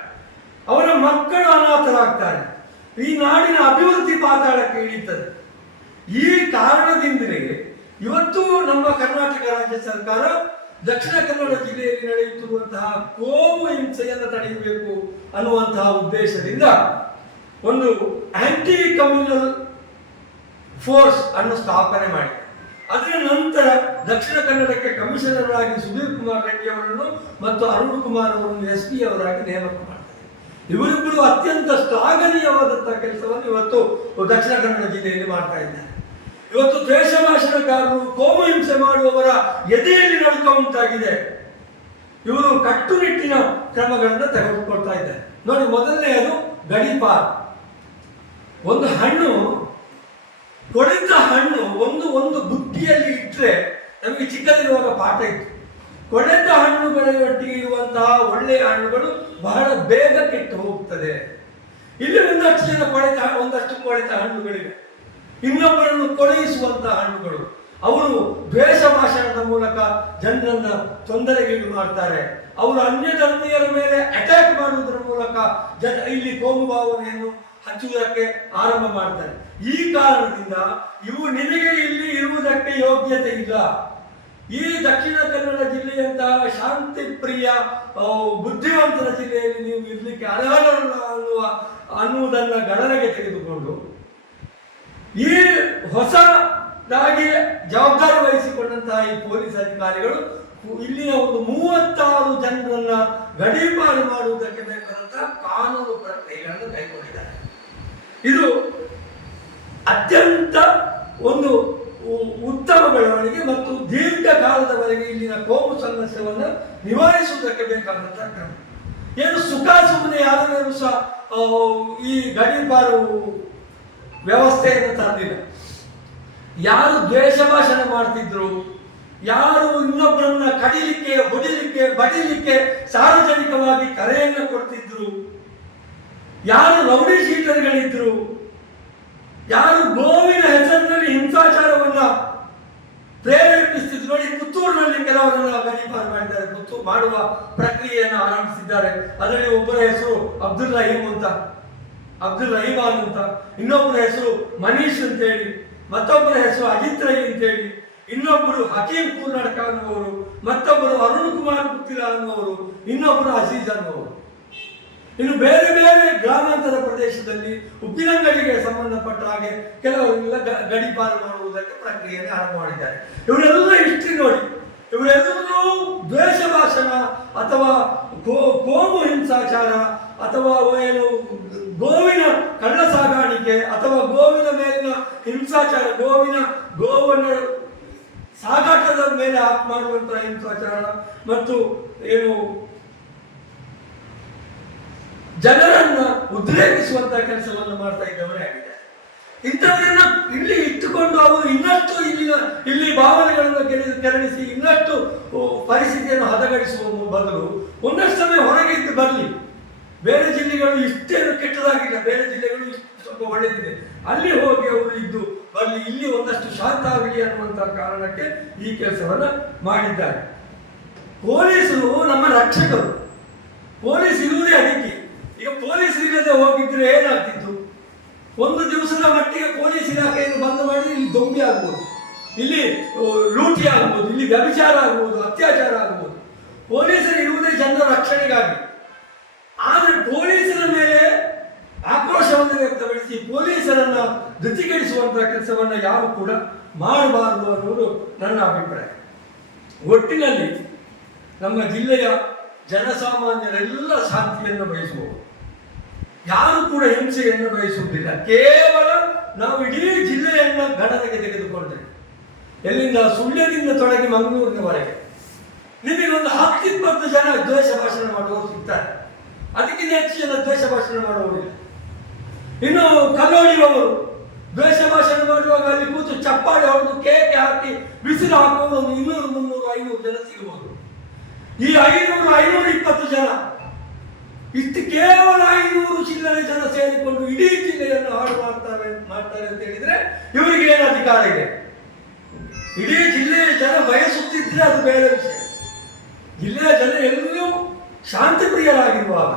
ಅವರ ಮಕ್ಕಳು ಅನಾಥರಾಗ್ತಾರೆ, ಈ ನಾಡಿನ ಅಭಿವೃದ್ಧಿ ಪಾತಾಳಕ್ಕೆ ಇಳಿತದೆ. ಈ ಕಾರಣದಿಂದಲೇ ಇವತ್ತು ನಮ್ಮ ಕರ್ನಾಟಕ ರಾಜ್ಯ ಸರ್ಕಾರ ದಕ್ಷಿಣ ಕನ್ನಡ ಜಿಲ್ಲೆಯಲ್ಲಿ ನಡೆಯುತ್ತಿರುವಂತಹ ಕೋಮು ಹಿಂಸೆಯನ್ನು ತಡೆಯಬೇಕು ಅನ್ನುವಂತಹ ಉದ್ದೇಶದಿಂದ ಒಂದು ಆಂಟಿ ಕಮ್ಯುನಲ್ ಫೋರ್ಸ್ ಅನ್ನು ಸ್ಥಾಪನೆ ಮಾಡಿದೆ. ಅದರ ನಂತರ ದಕ್ಷಿಣ ಕನ್ನಡಕ್ಕೆ ಕಮಿಷನರ್ ಆಗಿ ಸುಧೀರ್ ಕುಮಾರ್ ರೆಡ್ಡಿ ಅವರನ್ನು ಮತ್ತು ಅರುಣ್ ಕುಮಾರ್ ಅವರನ್ನು SP ಅವರಾಗಿ ನೇಮಕ ಮಾಡ್ತಾರೆ. ಇವರಿಬ್ಬರು ಅತ್ಯಂತ ಶ್ಲಾಘನೀಯವಾದಂತಹ ಕೆಲಸವನ್ನು ಇವತ್ತು ದಕ್ಷಿಣ ಕನ್ನಡ ಜಿಲ್ಲೆಯಲ್ಲಿ ಮಾಡ್ತಾ ಇದ್ದಾರೆ. ಇವತ್ತು ದ್ವೇಷ ಭಾಷಣಕಾರರು, ಕೋಮು ಹಿಂಸೆ ಮಾಡುವವರ ಎದೆಯಲ್ಲಿ ನಡುಕ ಉಂಟಾಗಿದೆ. ಇವರು ಕಟ್ಟುನಿಟ್ಟಿನ ಕ್ರಮಗಳನ್ನು ತೆಗೆದುಕೊಳ್ತಾ ಇದ್ದಾರೆ. ನೋಡಿ, ಮೊದಲನೆಯದು ಗಡೀಪಾರ್. ಒಂದು ಹಣ್ಣು, ಕೊಳೆತ ಹಣ್ಣು ಒಂದು ಬುಟ್ಟಿಯಲ್ಲಿ ಇಟ್ಟರೆ ನಮಗೆ ಚಿಕ್ಕದಿರುವಾಗ ಪಾಠ ಇತ್ತು. ಕೊಳೆತ ಹಣ್ಣುಗಳೊಟ್ಟಿಗೆ ಇರುವಂತಹ ಒಳ್ಳೆಯ ಹಣ್ಣುಗಳು ಬಹಳ ಬೇಗ ಕೆಟ್ಟು ಹೋಗ್ತದೆ. ಇಲ್ಲಿ ಒಂದಷ್ಟು ಕೊಳೆತ ಹಣ್ಣುಗಳಿವೆ, ಇನ್ನೊಬ್ಬರನ್ನು ಕೊಳೆಯಿಸುವಂತಹ ಹಣ್ಣುಗಳು. ಅವರು ದ್ವೇಷ ಭಾಷಣದ ಮೂಲಕ ಜನರನ್ನ ತೊಂದರೆಗೀಡು ಮಾಡ್ತಾರೆ. ಅವರು ಅನ್ಯ ಧರ್ಮೀಯರ ಮೇಲೆ ಅಟ್ಯಾಕ್ ಮಾಡುವುದರ ಮೂಲಕ ಇಲ್ಲಿ ಕೋಮು ಭಾವನೆಯನ್ನು ಹಚ್ಚುವುದಕ್ಕೆ ಆರಂಭ ಮಾಡ್ತಾರೆ. ಈ ಕಾರಣದಿಂದ ನಿಮಗೆ ಇಲ್ಲಿ ಇರುವುದಕ್ಕೆ ಯೋಗ್ಯತೆ ಇಲ್ಲ. ಈ ದಕ್ಷಿಣ ಕನ್ನಡ ಜಿಲ್ಲೆಯಂತಹ ಶಾಂತಿ ಪ್ರಿಯ ಬುದ್ಧಿವಂತರ ಜಿಲ್ಲೆಯಲ್ಲಿ ನೀವು ಇರ್ಲಿಕ್ಕೆ ಅರ್ಹರಲ್ಲ ಅನ್ನುವುದನ್ನು ಗಣನೆಗೆ ತೆಗೆದುಕೊಂಡು ಈ ಹೊಸದಾಗಿ ಜವಾಬ್ದಾರಿ ವಹಿಸಿಕೊಂಡಂತಹ ಈ ಪೊಲೀಸ್ ಅಧಿಕಾರಿಗಳು ಇಲ್ಲಿನ ಒಂದು 36 ಜನರನ್ನ ಗಡೀಪಾರು ಮಾಡುವುದಕ್ಕೆ ಬೇಕಾದಂತಹ ಕಾನೂನು ಪ್ರಕ್ರಿಯೆಗಳನ್ನು ಕೈಗೊಂಡಿದ್ದಾರೆ. ಇದು ಅತ್ಯಂತ ಒಂದು ಉತ್ತಮ ಬೆಳವಣಿಗೆ ಮತ್ತು ದೀರ್ಘಕಾಲದವರೆಗೆ ಇಲ್ಲಿನ ಕೋಮು ಸಂಘರ್ಷವನ್ನು ನಿವಾರಿಸುವುದಕ್ಕೆ ಬೇಕಾದಂತಹ ಕ್ರಮ. ಏನು ಸುಮ್ಮನೆ ಯಾರ ಮೇಲೂ ಸಹ ಈ ಗಡೀಪಾರು ವ್ಯವಸ್ಥೆಯನ್ನು ತಂದಿಲ್ಲ. ಯಾರು ದ್ವೇಷ ಭಾಷಣ ಮಾಡ್ತಿದ್ರು, ಯಾರು ಇನ್ನೊಬ್ಬರನ್ನ ಕಡಿಲಿಕ್ಕೆ, ಹೊಡಿಲಿಕ್ಕೆ, ಬಡಿಲಿಕ್ಕೆ ಸಾರ್ವಜನಿಕವಾಗಿ ಕರೆಯನ್ನು ಕೊಡ್ತಿದ್ರು, ಯಾರು ರೌಡಿ ಶೀಟರ್ಗಳಿದ್ರು, ಯಾರು ಗೋವಿನ ಹೆಸರಿನಲ್ಲಿ ಹಿಂಸಾಚಾರವನ್ನ ಪ್ರೇರೇಪಿಸ್ತಿದ್ರು. ನೋಡಿ, ಪುತ್ತೂರಿನಲ್ಲಿ ಕೆಲವರನ್ನ ಗಡೀಪಾರು ಮಾಡಿದ್ದಾರೆ, ಪುತ್ತೂರು ಮಾಡುವ ಪ್ರಕ್ರಿಯೆಯನ್ನು ಆರಂಭಿಸಿದ್ದಾರೆ. ಅದರಲ್ಲಿ ಒಬ್ಬರ ಹೆಸರು ಅಬ್ದುಲ್ ರಹೀಮಾನ್ ಅಂತ, ಇನ್ನೊಬ್ಬರ ಹೆಸರು ಮನೀಶ್ ಅಂತೇಳಿ, ಮತ್ತೊಬ್ಬರ ಹೆಸರು ಅಜಿತ್ ರೈ ಅಂತೇಳಿ, ಇನ್ನೊಬ್ಬರು ಹಕೀಂ ಕೂರ್ನಾಟಕ ಅನ್ನುವರು, ಮತ್ತೊಬ್ಬರು ಅರುಣ್ ಕುಮಾರ್ ಗುತ್ತಿಲ ಅನ್ನುವರು, ಇನ್ನೊಬ್ಬರು ಅಜೀಜ್ ಅನ್ನುವರು. ಇನ್ನು ಬೇರೆ ಬೇರೆ ಗ್ರಾಮಾಂತರ ಪ್ರದೇಶದಲ್ಲಿ ಉಪ್ಪಿನಂಗಡಿಗೆ ಸಂಬಂಧಪಟ್ಟ ಹಾಗೆ ಕೆಲವರೆಲ್ಲ ಗಡೀಪಾರು ಮಾಡುವುದಕ್ಕೆ ಪ್ರಕ್ರಿಯೆಯನ್ನು ಆರಂಭ ಮಾಡಿದ್ದಾರೆ. ಇವರೆಲ್ಲ ಹಿಸ್ಟ್ರಿ ನೋಡಿ, ಇವರೆಲ್ಲರೂ ದ್ವೇಷ ಭಾಷಣ ಅಥವಾ ಕೋಮು ಹಿಂಸಾಚಾರ ಅಥವಾ ಏನು ಗೋವಿನ ಕಳ್ಳ ಸಾಗಾಣಿಕೆ ಅಥವಾ ಗೋವಿನ ಮೇಲಿನ ಹಿಂಸಾಚಾರ, ಗೋವನ್ನು ಸಾಗಾಟದ ಮೇಲೆ ಮಾಡುವಂತಹ ಹಿಂಸಾಚಾರ ಮತ್ತು ಏನು ಜನರನ್ನ ಉದ್ರೇಕಿಸುವಂತಹ ಕೆಲಸವನ್ನು ಮಾಡ್ತಾ ಇದ್ದವರೇ ಆಗಿದೆ. ಇಂಥವರನ್ನ ಇಲ್ಲಿ ಇಟ್ಟುಕೊಂಡು ಅವರು ಇನ್ನಷ್ಟು ಇಲ್ಲಿ ಭಾವನೆಗಳನ್ನು ಕೆರಳಿಸಿ ಇನ್ನಷ್ಟು ಪರಿಸ್ಥಿತಿಯನ್ನು ಹದಗಡಿಸುವ ಬದಲು ಒಂದಷ್ಟು ಸಮಯ ಹೊರಗೆ ಇದ್ದು ಬರಲಿ. ಬೇರೆ ಜಿಲ್ಲೆಗಳು ಇಷ್ಟೇನು ಕೆಟ್ಟದಾಗಿಲ್ಲ, ಬೇರೆ ಜಿಲ್ಲೆಗಳು ಸ್ವಲ್ಪ ಒಳ್ಳೆದಿದೆ, ಅಲ್ಲಿ ಹೋಗಿ ಅವರು ಇದ್ದು ಬರಲಿ, ಇಲ್ಲಿ ಒಂದಷ್ಟು ಶಾಂತ ಆಗಲಿ ಅನ್ನುವಂತಹ ಕಾರಣಕ್ಕೆ ಈ ಕೆಲಸವನ್ನ ಮಾಡಿದ್ದಾರೆ. ಪೊಲೀಸರು ನಮ್ಮ ರಕ್ಷಕರು, ಪೊಲೀಸ್ ಇರುವುದೇ ಅದಕ್ಕೆ. ಈಗ ಪೊಲೀಸ್ ಇಲ್ಲದೆ ಹೋಗಿದ್ರೆ ಏನಾಗ್ತಿತ್ತು? ಒಂದು ದಿವಸದ ಮಟ್ಟಿಗೆ ಪೊಲೀಸ್ ಇಲಾಖೆಯನ್ನು ಬಂದ್ ಮಾಡಿದ್ರೆ ಇಲ್ಲಿ ದೊಂಬಿ ಆಗ್ಬೋದು, ಇಲ್ಲಿ ಲೂಟಿ ಆಗ್ಬೋದು, ಇಲ್ಲಿ ವ್ಯಭಿಚಾರ ಆಗ್ಬೋದು, ಅತ್ಯಾಚಾರ ಆಗ್ಬೋದು. ಪೊಲೀಸರು ಇರುವುದೇ ಜನರ ರಕ್ಷಣೆಗಾಗಿ. ಆದರೆ ಪೊಲೀಸರ ಮೇಲೆ ಆಕ್ರೋಶ ಮಾಡುವಂತಹ ಕೆಲಸವನ್ನ ಯಾರು ಕೂಡ ಮಾಡಬಾರದು ಅನ್ನೋದು ನನ್ನ ಅಭಿಪ್ರಾಯ. ಒಟ್ಟಿನಲ್ಲಿ ನಮ್ಮ ಜಿಲ್ಲೆಯ ಜನಸಾಮಾನ್ಯರೆಲ್ಲ ಶಾಂತಿಯನ್ನು ಬಯಸುವವರು, ಯಾರು ಕೂಡ ಹಿಂಸೆಯನ್ನು ಬಯಸುವುದಿಲ್ಲ. ಕೇವಲ ನಾವು ಇಡೀ ಜಿಲ್ಲೆಯನ್ನು ಗಣನೆಗೆ ತೆಗೆದುಕೊಂಡ್ರೆ ಎಲ್ಲಿಂದ ಸುಳ್ಯದಿಂದ ತೊಡಗಿ ಮಂಗಳೂರಿನವರೆಗೆ ನಿಮಗೆ ಒಂದು 10-20 ಜನ ದ್ವೇಷ ಭಾಷಣ ಮಾಡುವವರು ಸಿಗ್ತಾರೆ. ಅದಕ್ಕಿಂತ ಹೆಚ್ಚು ಜನ ದ್ವೇಷ ಭಾಷಣ ಮಾಡುವವರಿಲ್ಲ. ಇನ್ನು ಕಲ್ಲೋಡಿಯವರು ದ್ವೇಷ ಭಾಷಣ ಮಾಡುವಾಗ ಅಲ್ಲಿ ಕೂತು ಚಪ್ಪಾಳೆ ಹೊಡೆದು ಕೇಕೆ ಹಾಕಿ ಬಿಸಿಲು ಹಾಕುವುದು ಒಂದು 200, 300, 500 ಜನ ಸಿಗಬಹುದು. ಈ 500-520 ಜನ ಇಷ್ಟು ಕೇವಲ 500 ಚಿಲ್ಲರೆ ಜನ ಸೇರಿಕೊಂಡು ಇಡೀ ಜಿಲ್ಲೆಯನ್ನು ಹಾಳು ಮಾಡ್ತಾರೆ ಅಂತ ಹೇಳಿದ್ರೆ ಇವರಿಗೆ ಏನು ಅಧಿಕಾರ ಇದೆ? ಇಡೀ ಜಿಲ್ಲೆಯ ಜನ ಬಯಸುತ್ತಿದ್ರೆ ಅದು ಬೇರೆ ವಿಷಯ. ಜಿಲ್ಲೆಯ ಜನ ಎಲ್ಲರೂ ಶಾಂತಿ ಪ್ರಿಯರಾಗಿರುವಾಗ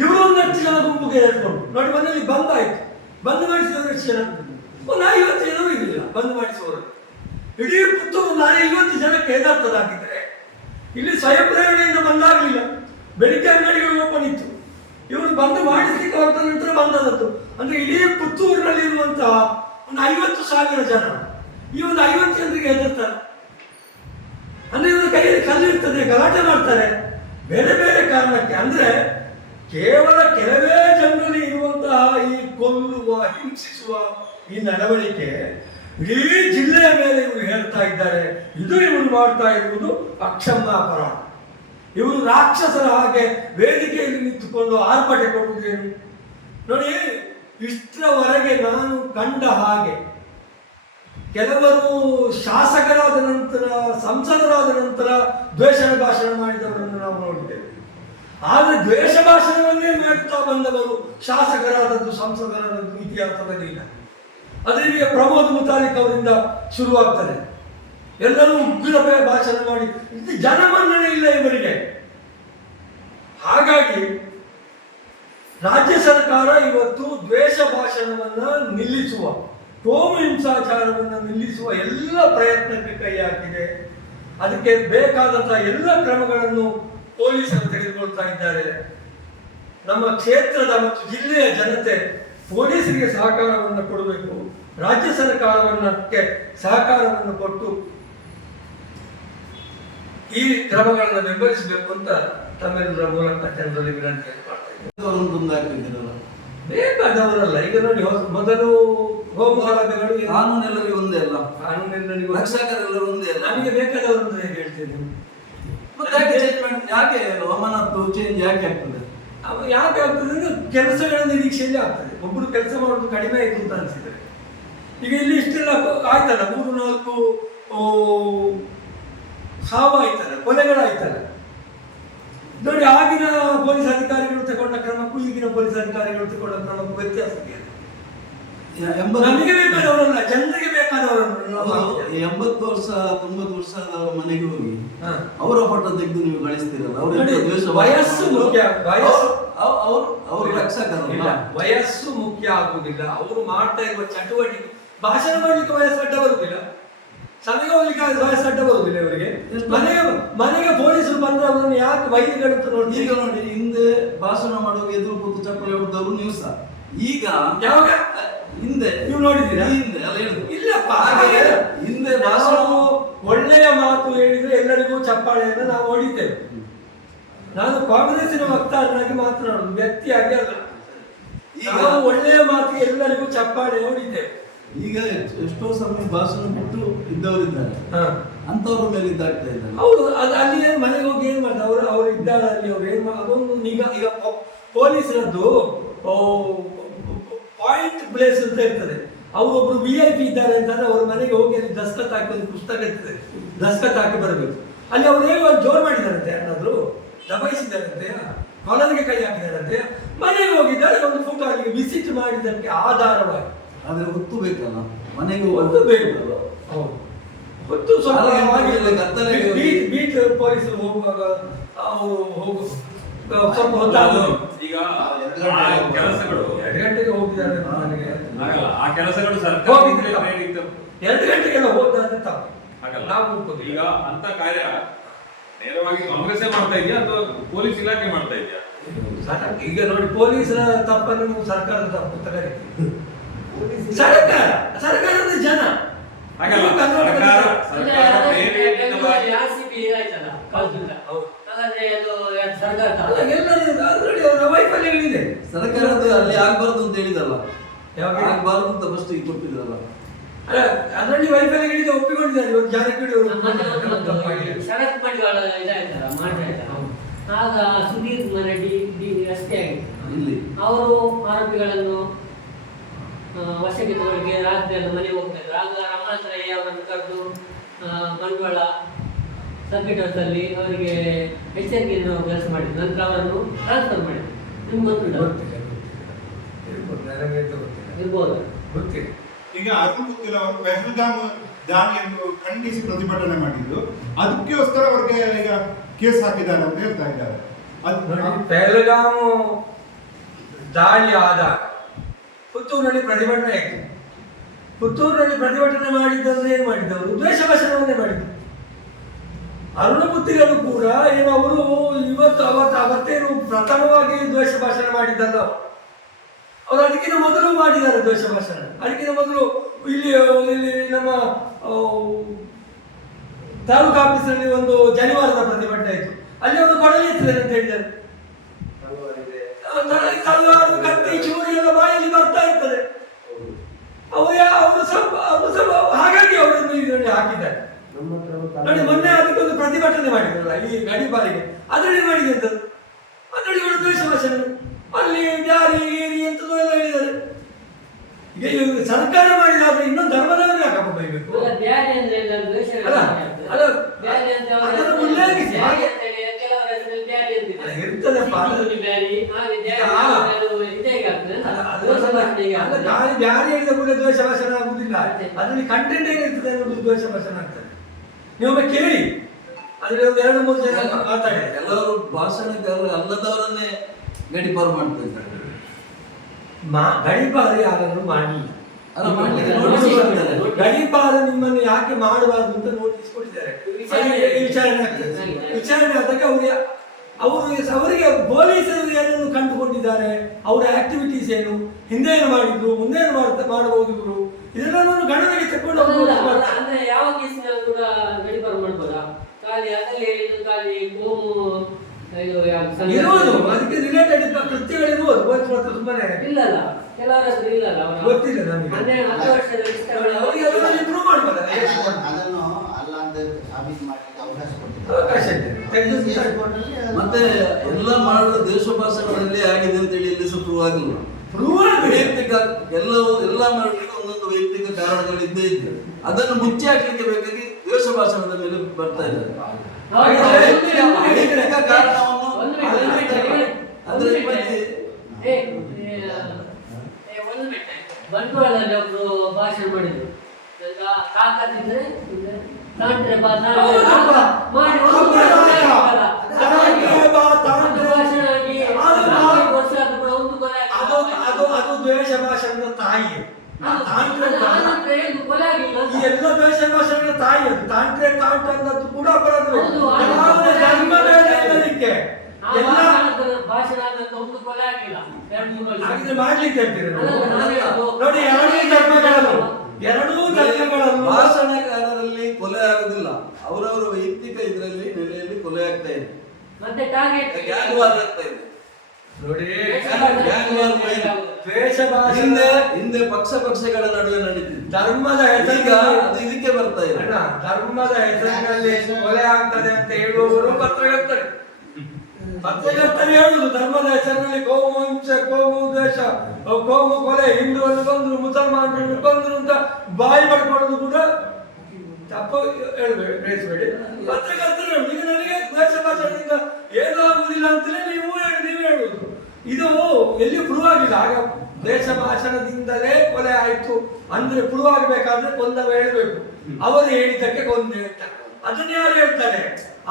ಇವರು ಒಂದು 10 ಜನ ಗುಂಪುಗೆ ಹೇಳ್ಕೊಂಡು ನೋಡಿ, ಮನೆಯಲ್ಲಿ ಬಂದ್ ಆಯ್ತು, ಬಂದ್ ಮಾಡಿಸಿದವರು ಎಷ್ಟು ಜನ? ಒಂದು 50 ಜನವೂ ಇರಲಿಲ್ಲ ಬಂದ್ ಮಾಡಿಸುವವರು. ಇಡೀ ಪುತ್ತೂರು 50 ಜನಕ್ಕೆ ಯಥಾರ್ಥದಾಗಿದ್ದರೆ ಇಲ್ಲಿ ಸ್ವಯಂ ಪ್ರೇರಣೆಯಿಂದ ಬಂದಾಗಲಿಲ್ಲ. ಬೆಳಿಗ್ಗೆ ಅಂಗಡಿಗಳು ಓಪನ್ ಇತ್ತು, ಇವರು ಬಂದ್ ಮಾಡಿಸ್ಲಿಕ್ಕೆ ಹೊರಟ ನಂತರ ಬಂದದ್ದು. ಅಂದ್ರೆ ಇಡೀ ಪುತ್ತೂರಿನಲ್ಲಿ ಇರುವಂತಹ ಒಂದು 50,000 ಜನ ಈ ಒಂದು 50 ಜನರಿಗೆ ಹೆದರ್ತಾರೆ. ಅಂದ್ರೆ ಇವರ ಕೈಯಲ್ಲಿ ಕಲ್ಲಿರ್ತದೆ, ಗಲಾಟೆ ಮಾಡ್ತಾರೆ ಬೇರೆ ಬೇರೆ ಕಾರಣಕ್ಕೆ. ಅಂದ್ರೆ ಕೇವಲ ಕೆಲವೇ ಜನರಲ್ಲಿ ಇರುವಂತಹ ಈ ಕೊಲ್ಲುವ, ಹಿಂಸಿಸುವ ಈ ನಡವಳಿಕೆ ಇಡೀ ಜಿಲ್ಲೆಯ ಮೇಲೆ ಇವರು ಹೇಳ್ತಾ ಇದ್ದಾರೆ. ಇದು ಇವರು ಮಾಡ್ತಾ ಇರುವುದು ಅಕ್ಷಮ್ಯ ಅಪರಾಧ. ಇವರು ರಾಕ್ಷಸರ ಹಾಗೆ ವೇದಿಕೆಯಲ್ಲಿ ನಿಂತುಕೊಂಡು ಆರ್ಭಟೆ ಕೊಡುವುದೇನು ನೋಡಿ. ಇಷ್ಟರವರೆಗೆ ನಾನು ಕಂಡ ಹಾಗೆ ಕೆಲವರು ಶಾಸಕರಾದ ನಂತರ, ಸಂಸದರಾದ ನಂತರ ದ್ವೇಷ ಭಾಷಣ ಮಾಡಿದವರನ್ನು ನಾವು ನೋಡಿದ್ದೇವೆ. ಆದರೆ ದ್ವೇಷ ಭಾಷಣವನ್ನೇ ಮಾಡುತ್ತಾ ಬಂದವರು ಶಾಸಕರಾದದ್ದು, ಸಂಸದರಾದದ್ದು ಇತಿಹಾಸದಲ್ಲಿ ಇಲ್ಲ. ಅದರಿಗೆ ಪ್ರಮೋದ್ ಮುತಾಲಿಕ್ ಅವರಿಂದ ಶುರುವಾಗ್ತದೆ. ಎಲ್ಲರೂ ಉಗ್ರ ಭಾಷಣ ಮಾಡಿ ಇದು ಜನಮನ್ನಣೆ ಇಲ್ಲ ಇವರಿಗೆ. ಹಾಗಾಗಿ ರಾಜ್ಯ ಸರ್ಕಾರ ಇವತ್ತು ದ್ವೇಷ ಭಾಷಣವನ್ನ ನಿಲ್ಲಿಸುವ, ಕೋಮು ಹಿಂಸಾಚಾರವನ್ನು ನಿಲ್ಲಿಸುವ ಎಲ್ಲ ಪ್ರಯತ್ನಕ್ಕೆ ಕೈ ಹಾಕಿದೆ. ಅದಕ್ಕೆ ಬೇಕಾದಂತಹ ಎಲ್ಲ ಕ್ರಮಗಳನ್ನು ಪೊಲೀಸರು ತೆಗೆದುಕೊಳ್ತಾ ಇದ್ದಾರೆ. ನಮ್ಮ ಕ್ಷೇತ್ರದ ಮತ್ತು ಜಿಲ್ಲೆಯ ಜನತೆ ಪೊಲೀಸರಿಗೆ ಸಹಕಾರವನ್ನು ಕೊಡಬೇಕು, ರಾಜ್ಯ ಸರ್ಕಾರಕ್ಕೆ ಸಹಕಾರವನ್ನು ಕೊಟ್ಟು ಈ ಕ್ರಮಗಳನ್ನು ಬೆಂಬಲಿಸಬೇಕು ಅಂತ ತಮ್ಮೆಲ್ಲರ ಮೂಲಕ ಜನರಲ್ಲಿ ವಿನಂತಿ ಮಾಡ್ತಾ ಇದ್ದೇನೆ. ಬೇಕಾದವರಲ್ಲ. ಈಗ ನೋಡಿ, ಮೊದಲು ಹೋಮಗಾರಗಳು ಕಾನೂನೆಲ್ಲರಿಗೂ ಒಂದೇ ಅಲ್ಲ, ಕಾನೂನೆಲ್ಲರಿಗೂ ರಕ್ಷಕರೆಲ್ಲರೂ ಒಂದೇ ಅಲ್ಲ. ನಮಗೆ ಬೇಕಾದವರು ಅಂತ ಹೇಗೆ ಹೇಳ್ತೇನೆ? ಯಾಕೆ ಅಮಾನತ್ತು ಚೇಂಜ್ ಯಾಕೆ ಆಗ್ತದೆ? ಯಾಕೆ ಆಗ್ತದೆ ಅಂದ್ರೆ ಕೆಲಸಗಳ ನಿರೀಕ್ಷೆಯಲ್ಲಿ ಆಗ್ತದೆ. ಒಬ್ಬರು ಕೆಲಸ ಮಾಡೋದು ಕಡಿಮೆ ಆಯ್ತು ಅಂತ ಅನಿಸಿದ್ರೆ, ಈಗ ಇಲ್ಲಿ ಇಷ್ಟೆಲ್ಲ ಆಯ್ತಲ್ಲ, 3-4 ಸಾವು ಆಯ್ತಲ್ಲ, ಕೊಲೆಗಳಾಯ್ತಲ್ಲ ನೋಡಿ. ಆಗಿನ ಪೊಲೀಸ್ ಅಧಿಕಾರಿಗಳು ತಗೊಂಡ ಕ್ರಮಕ್ಕೂ ಈಗಿನ ಪೊಲೀಸ್ ಅಧಿಕಾರಿಗಳು ತಗೊಂಡ ಕ್ರಮಕ್ಕೂ ವ್ಯತ್ಯಾಸ ಇದೆ. ನಮಗೆ ಬೇಕಾದವರಲ್ಲ, ಜನರಿಗೆ ಬೇಕಾದವರನ್ನು. 80 ವರ್ಷ 90 ವರ್ಷದ ಮನೆಗೆ ಹೋಗಿ ಅವರ ಫೋಟೋ ತೆಗೆದು ನೀವು ಕಳಿಸ್ತೀರಲ್ಲ, ವಯಸ್ಸು ಮುಖ್ಯ, ಅವರು ರಕ್ಷಕರಲ್ಲ. ವಯಸ್ಸು ಮುಖ್ಯ ಆಗುವುದಿಲ್ಲ. ಅವರು ಮಾಡ್ತಾ ಇರುವ ಚಟುವಟಿಕೆ, ಭಾಷಣ ಮಾಡ್ಲಿಕ್ಕೆ ವಯಸ್ಸು ಅಡ್ಡ ಬರುವುದಿಲ್ಲ, ಸಭೆಗೆ ಹೋಗ್ಲಿಕ್ಕೆ ವಯಸ್ಸು ಅಡ್ಡ ಬರುವುದಿಲ್ಲ ಇವರಿಗೆ. ಮನೆಗೆ ಪೊಲೀಸರು ಬಂದ್ರೆ ಅವರನ್ನು ಯಾಕೆ ವೈದ್ಯಗಳು ನೋಡಿ. ಈಗ ನೋಡಿ, ಹಿಂದೆ ಭಾಷಣ ಮಾಡುವಾಗ ಎದುರು ಕೂತು ಚಪ್ಪಲಿ ಹೊಡೆದವರು ನ್ಯೂಸ್. ಈಗ ಯಾವಾಗ ಹಿಂದೆ ನೀವು ನೋಡಿದ್ದೀರಾ? ಹಿಂದೆ ಅಲ್ಲ ಹೇಳುದು ಇಲ್ಲಪ್ಪ. ಹಿಂದೆ ಭಾಷಣ ಒಳ್ಳೆಯ ಮಾತು ಹೇಳಿದ್ರೆ ಎಲ್ಲರಿಗೂ ಚಪ್ಪಾಳೆಯನ್ನು ನಾವು ಹೊಡಿತೇವೆ. ನಾನು ಕಾಂಗ್ರೆಸ್ಸಿನ ವಕ್ತಾರನಾಗಿ ಮಾತನಾಡುದು, ವ್ಯಕ್ತಿಯಾಗಿ ಅಲ್ಲ. ಈಗ ಒಳ್ಳೆಯ ಮಾತಿಗೆ ಎಲ್ಲರಿಗೂ ಚಪ್ಪಾಳೆ ಹೊಡಿತೇವೆ. ಈಗ ಎಷ್ಟೋ ಸಮಯ ಭಾಷಣ ಬಿಟ್ಟು ಇದ್ದವರಿದ್ದಾರೆ, ಅಂತವ್ರ ಮೇಲೆ ಇದ್ದಾಗ್ತಾ ಇದ್ದಾರೆ. ಹೌದು, ಅಲ್ಲಿ ಏನು ಮನೆಗೆ ಹೋಗಿ ಏನ್ ಮಾಡ್ತಾರೆ ಅವ್ರು ಇದ್ದಾರೆ ಅಲ್ಲಿ, ಅವ್ರು ಏನ್ ಅದೊಂದು ಈಗ ಪೊಲೀಸರದ್ದು ಪಾಯಿಂಟ್ ಪ್ಲೇಸ್ ಅಂತ ಇರ್ತದೆ. ಅವರೊಬ್ರು VIP ಇದ್ದಾರೆ ಅಂತಂದ್ರೆ ಅವ್ರ ಮನೆಗೆ ಹೋಗಿ ಅಲ್ಲಿ ದಸ್ಕತ್ ಹಾಕಿ ಒಂದು ಪುಸ್ತಕ ಇರ್ತದೆ, ದಸ್ಕತ್ ಹಾಕಿ ಬರಬೇಕು. ಅಲ್ಲಿ ಅವ್ರು ಹೇಗೆ ಜೋರ್ ಮಾಡಿದಾರಂತೆ, ಯಾರಾದ್ರೂ ದಬಾಯಿಸಿದಾರಂತೆ, ಕಾಲರ್ಗೆ ಕೈ ಹಾಕಿದಾರಂತೆ, ಮನೆಗೆ ಹೋಗಿದ್ದಾರೆ, ಒಂದು ಫೋಟೋ ಅಲ್ಲಿಗೆ ವಿಸಿಟ್ ಮಾಡಿದ್ದಕ್ಕೆ ಆಧಾರವಾಗಿ. ಆದ್ರೆ ಹೊತ್ತು ಬೇಕಲ್ಲ, ಮನೆಗೆ ಹೊತ್ತು ಬೇಕು. ಹೊತ್ತು ಬೀಟ್ ಪೊಲೀಸರು ಹೋಗುವಾಗ ಅವರು ಸ್ವಲ್ಪ ಹೊತ್ತಾಗ ಈಗ ಕೆಲಸಗಳು 2 ಗಂಟೆಗೆ ಹೋಗಿದ್ದಾರೆ ಮನೆಗೆ. ಆ ಕೆಲಸಗಳು 2 ಗಂಟೆಗೆಲ್ಲ ಹೋದಾದ್ರೆ ತಪ್ಪು. ನಾವು ಈಗ ಅಂತ ಕಾರ್ಯ ನೇರವಾಗಿ ಕಾಂಗ್ರೆಸ್ ಮಾಡ್ತಾ ಇದೆಯಾ ಅಥವಾ ಪೊಲೀಸ್ ಇಲಾಖೆ ಮಾಡ್ತಾ ಇದೆಯಾ? ಈಗ ನೋಡಿ, ಪೊಲೀಸರ ತಪ್ಪನ್ನು ಸರ್ಕಾರದ ತಪ್ಪು ಅಂತ ಕರೀತೀವಿ. ಸರ್ಕಾರದ ಜನ ಹಾಗಲ್ಲ, ನೀವು ಕನ್ನಡ ಸರ್ಕಾರ ಪ್ರೇರೇಪಿತವಾಗಿ ಅಲ್ಲ, ಎಲ್ಲರೂ ಅದರಲ್ಲಿ ಅವರ ವೈಫಲ್ಯಗಳಿದೆ. ಸರ್ಕಾರದ ಅಲ್ಲಿ ಆಗ್ಬಾರ್ದು ಅಂತ ಹೇಳಿದಲ್ಲ, ಯಾವಾಗ? ಆಗ್ಬಾರ್ದು ಅಂತ ಫಸ್ಟ್ ಈಗ ಕೊಟ್ಟಿದ್ರಲ್ಲ. ಅಲ್ಲ, ಅದರಲ್ಲಿ ವೈಫಲ್ಯಗಳಿದೆ, ಒಪ್ಪಿಕೊಂಡಿದ್ದಾರೆ. ಇವತ್ತು ಜಾರಕಿಹೊಳಿ ಅವರು ಸಡಕ್ ಬಂಡವಾಳ ಇದಾಯ್ತಲ್ಲ ಮಾಡ್ತಾ ಇದ್ದಾರೆ. ಆಗ ಸುಧೀರ್ ಕುಮಾರ್ ಡಿ ರಸ್ತೆ ಆಗಿತ್ತು. ಇಲ್ಲಿ ಅವರು ಆರೋಪಿಗಳನ್ನು ವಶಕ್ಕೆ ತಗೊಳ್ಳಿಕ್ಕೆ ರಾತ್ರಿ ಎಲ್ಲ ಮನೆಗೆ ಹೋಗ್ತಾ ಇದ್ರು. ಆಗ ರಮಣಾಚಾರ್ಯ ಅವರನ್ನು ಕರೆದು ಬಂಡವಾಳ ಸರ್ಕಿಟ್ ಹೌಸಲ್ಲಿ ಅವರಿಗೆ ಎಚ್ಚರಿಕೆಯನ್ನು ಕೆಲಸ ಮಾಡಿದ್ರು. ನಂತರ ಅವರನ್ನು ಟ್ರಾನ್ಸ್ಫರ್ ಮಾಡಿದ್ರು. ನಿಮ್ಗೆ ಇರ್ಬೋದು. ಗೊತ್ತಿಲ್ಲ. ಈಗ ಅರುಣ್ ಗೊತ್ತಿಲ್ಲ, ಅವರು ಪೆಹಲ್ಗಾಮ್ ದಾಳಿಯನ್ನು ಖಂಡಿಸಿ ಪ್ರತಿಭಟನೆ ಮಾಡಿದ್ರು. ಅದಕ್ಕೋಸ್ಕರ ಅವ್ರಿಗೆ ಈಗ ಕೇಸ್ ಹಾಕಿದ್ದಾರೆ ಅಂತ ಹೇಳ್ತಾ ಇದ್ದಾರೆ. ಪೆಹಲ್ಗಾಮ್ ದಾಳಿ ಆದಾಗ ಪುತ್ತೂರಿನಲ್ಲಿ ಪ್ರತಿಭಟನೆ ಆಯಿತು. ಪುತ್ತೂರಿನಲ್ಲಿ ಪ್ರತಿಭಟನೆ ಮಾಡಿದ್ದಂದ್ರೆ ಏನು ಮಾಡಿದ್ದವರು? ದ್ವೇಷ ಭಾಷಣವನ್ನೇ ಮಾಡಿದ್ರು. ಅರುಣ ಪುತ್ತಿರರು ಕೂಡ ಏನು ಅವರು ಅವತ್ತೇನು ಪ್ರಥಮವಾಗಿ ದ್ವೇಷ ಭಾಷಣ ಮಾಡಿದ್ದಲ್ಲ. ಅವರು ಅದಕ್ಕಿಂತ ಮೊದಲು ಮಾಡಿದ್ದಾರೆ ದ್ವೇಷ ಭಾಷಣ. ಅದಕ್ಕಿಂತ ಮೊದಲು ಇಲ್ಲಿ ನಮ್ಮ ತಾಲೂಕು ಆಫೀಸಲ್ಲಿ ಒಂದು ಜನಿವಾರದ ಪ್ರತಿಭಟನೆ ಆಯಿತು. ಅಲ್ಲಿ ಒಂದು ಕೊಡಲಿ ಎತ್ತಿದ್ದಾರೆ ಅಂತ ಹೇಳಿದ್ದಾರೆ. ತಲವಾರು ಕತ್ತಿ ಚೂರಿ ಎಲ್ಲ ಬಾಯಲ್ಲಿ ಬರ್ತಾ ಇರ್ತದೆ. ಅವರು ಸ್ವಲ್ಪ ಹಾಗಾಗಿ ಅವರನ್ನು ಇದರಲ್ಲಿ ಹಾಕಿದ್ದಾರೆ. ನೋಡಿ, ಮೊನ್ನೆ ಅದಕ್ಕೊಂದು ಪ್ರತಿಭಟನೆ ಮಾಡಿದ್ರಲ್ಲ ಈ ಗಡಿಪಾರಿಗೆ, ಅದರಲ್ಲಿ ಮಾಡಿದೆ ಅಂತದ್ದು. ಅದರಲ್ಲಿ ಇವರು ದ್ವೇಷ ಭಾಷಣ, ಅಲ್ಲಿ ಬ್ಯಾರಿ ಗೀರಿ ಎಂತದೋ ಎಲ್ಲ ಹೇಳಿದ್ದಾರೆ. ಈಗ ಇವರು ಸರ್ಕಾರ ಮಾಡಿದಾದ್ರೆ ಇನ್ನೊಂದು ಧರ್ಮದವರಿಗೆ ಯಾಕಪ್ಪ ಬೈಬೇಕು? ಅದನ್ನು ಉಲ್ಲೇಖಿಸಿ ಹಾಗೆ ಇರ್ತದೆ. ಗಾಳಿ ಬ್ಯಾರಿ ಹೇಳಿದ ಕೂಡ ದ್ವೇಷ ಭಾಷಣ ಆಗುದಿಲ್ಲ. ಅದರಲ್ಲಿ ಕಂಟೆಂಟ್ ಏನಿರ್ತದೆ ಅನ್ನೋದು ದ್ವೇಷ ಭಾಷಣ ಆಗ್ತದೆ. ನೀವೊಮ್ಮೆ ಕೇಳಿ, ಅದ್ರಲ್ಲಿ ಒಂದು 2-3 ಜನ ಮಾತಾಡಿದ್ದಾರೆ. ಎಲ್ಲರೂ ಭಾಷಣಗಾರರು ಅಲ್ಲದವರನ್ನೇ ಗಡಿಪಾರು ಮಾಡ್ತಾ ಇದ್ದಾರೆ. ಗಡಿಪಾರು ಯಾರನ್ನು ಮಾಡಲಿಲ್ಲ. ಅಲ್ಲ, ಮಾಡ್ಲಿಕ್ಕೆ ನೋಟಿಸ್ ಕೊಟ್ಟಿದ್ದಾರೆ. ಗಡಿಪಾರು ನಿಮ್ಮನ್ನು ಯಾಕೆ ಮಾಡಬಾರ್ದು ಅಂತ ನೋಟಿಸ್ ಕೊಟ್ಟಿದ್ದಾರೆ. ವಿಚಾರಣೆ ಆಗ್ತದೆ. ವಿಚಾರಣೆ ಆದಾಗ ಅವರಿಗೆ ಪೊಲೀಸರು ಏನನ್ನು ಕಂಡುಕೊಂಡಿದ್ದಾರೆ, ಅವರ ಆಕ್ಟಿವಿಟೀಸ್ ಏನು, ಹಿಂದೆ ಏನು ಮಾಡಿದ್ರು, ಮುಂದೆ ಏನು ಮಾಡಬಹುದು ಇವರು, ಇದೆಲ್ಲವನ್ನು ಗಣನೆಗೆ ತಕೊಂಡು ಅಂದ್ರೆ ಯಾವ ಕೇಸಿನಲ್ಲಿ ಕೂಡ ಗಡಿಪಾರು ಮಾಡ್ಬೋದಾ? ಖಾಲಿ ಅದರಲ್ಲಿ ಹೇಳಿದ್ದು ಖಾಲಿ ಕೋಮು ಇರುವುದು, ಅದಕ್ಕೆ ರಿಲೇಟೆಡ್ ಕೃತ್ಯಗಳಿರುವುದು. ಸುಮ್ಮನೆ ಇಲ್ಲಲ್ಲ, ಕೆಲವರ ಹತ್ರ ಇಲ್ಲಲ್ಲ, ಗೊತ್ತಿಲ್ಲ ನಮಗೆ. 10 ವರ್ಷದ ಅವರಿಗೆ ಅದರಲ್ಲಿ ಪ್ರೂವ್ ಮಾಡ್ಬೋದಲ್ಲ, ಅದನ್ನು ಅಲ್ಲ ಅಂತ ಸಾಬೀತು ಮಾಡಲಿಕ್ಕೆ ಅವಕಾಶ ಅವಕಾಶ ಇದೆ. ಮತ್ತೆ ಎಲ್ಲ ಮಾಡುವ ದೇಶ ಭಾಷಣದಲ್ಲಿ ಆಗಿದೆ ಅಂತ ಹೇಳಿ ಇಲ್ಲಿ ಪ್ರೂವ್ ಆಗಿಲ್ಲ. ಪ್ರೂವ್ ವೈಯಕ್ತಿಕ ಎಲ್ಲ ಮಾಡಲಿಕ್ಕೆ ಒಂದೊಂದು ವೈಯಕ್ತಿಕ ಕಾರಣಗಳು ಇದ್ದೇ ಇದ್ದು ಅದನ್ನು ಮುಚ್ಚಿ ಹಾಕ್ಲಿಕ್ಕೆ ಬೇಕಾಗಿ ದೇಶ ಭಾಷಣದ ಮೇಲೆ ಬರ್ತಾ ಇದ್ದಾರೆ. ವೈಯಕ್ತಿಕ ಕಾರಣವನ್ನು ಅದರ ಬಂಟ್ವಾಳದಲ್ಲಿ ಒಬ್ರು ಭಾಷಣ ಮಾಡಿದ್ರು. ತಾಕತ್ತಿದ್ರೆ ತಾಂತ್ರೆ ಭಾಷಣ ಆಗಿ ವರ್ಷ ಒಂದು ಕೊಲೆ ಅದು ದ್ವೇಷ ಭಾಷಣದ ತಾಯಿ. ಈ ಎಲ್ಲ ದ್ವೇಷ ಭಾಷಣದ ತಾಯಿ ಅದು. ತಾಂತ್ರೆ ಅನ್ನೋದು ಕೂಡ ಅಪರಾಧ. ಧರ್ಮದ ಇಲ್ಲದಕ್ಕೆ ಭಾಷಣ ಒಂದು ಕೊಲೆ ಆಗಿಲ್ಲ, 2-3 ವರ್ಷ ಹಾಗಿದ್ರೆ ಮಾಡ್ಲಿಕ್ಕೆ ಹೇಳ್ತೀರಿ ನೋಡಿ. ಎರಡೂ ಧರ್ಮಗಳನ್ನು ಭಾಷಣಕಾರರಲ್ಲಿ ಕೊಲೆ ಆಗುದಿಲ್ಲ, ಅವರವರ ವೈಯಕ್ತಿಕ ಇದರಲ್ಲಿ ನೆಲೆಯಲ್ಲಿ ಕೊಲೆ ಆಗ್ತಾ ಇದೆ. ಮತ್ತೆ ಟಾರ್ಗೆಟ್ ಗ್ಯಾಂಗ್ ವಾರ್ ಆಗ್ತಾ ಇದೆ ನೋಡಿ. ದ್ವೇಷ ಭಾಷೆ ಹಿಂದೆ ಪಕ್ಷಗಳ ನಡುವೆ ನಡೀತಿದೆ. ಧರ್ಮದ ಈಗ ಅದು ಇದಕ್ಕೆ ಬರ್ತಾ ಇದೆ. ಅಣ್ಣ, ಧರ್ಮದ ಹೆಸರಿನಲ್ಲಿ ಕೊಲೆ ಆಗ್ತದೆ ಅಂತ ಹೇಳುವವರು ಪತ್ರಕರ್ತರು ಹೇಳುದು ಧರ್ಮದ ಹೆಸರಿನಲ್ಲಿ ಕೋಮು ಹಿಂಸೆ, ಕೋಮು ದ್ವೇಷ, ಕೋಮು ಕೊಲೆ, ಹಿಂದುವನ್ನು ಕೊಂದ್ರು, ಮುಸಲ್ಮಾನರನ್ನು ಕೊಂದ್ರು ಅಂತ ಬಾಯಿ ಪಡ್ಕೊಳ್ಳೋದು ಕೂಡ ತಪ್ಪು ಬೇಯಿಸಬೇಡಿ. ಪತ್ರಕರ್ತರು ಈಗ ನನಗೆ ದ್ವೇಷ ಭಾಷಣದಿಂದ ಏನೂ ಆಗುವುದಿಲ್ಲ ಅಂತಲೇ ನೀವೇ ಹೇಳುವುದು. ಇದು ಎಲ್ಲಿ ಪ್ರೂವ್ ಆಗಿಲ್ಲ. ಆಗ ದ್ವೇಷ ಭಾಷಣದಿಂದಲೇ ಕೊಲೆ ಆಯ್ತು ಅಂದ್ರೆ ಪ್ರೂವ್ ಆಗಬೇಕಾದ್ರೆ ಕೊಂದವ ಹೇಳಬೇಕು, ಅವರು ಹೇಳಿದ್ದಕ್ಕೆ ಕೊಂದೆ ಅಂತ. ಅದನ್ನ ಯಾರು ಹೇಳ್ತಾರೆ?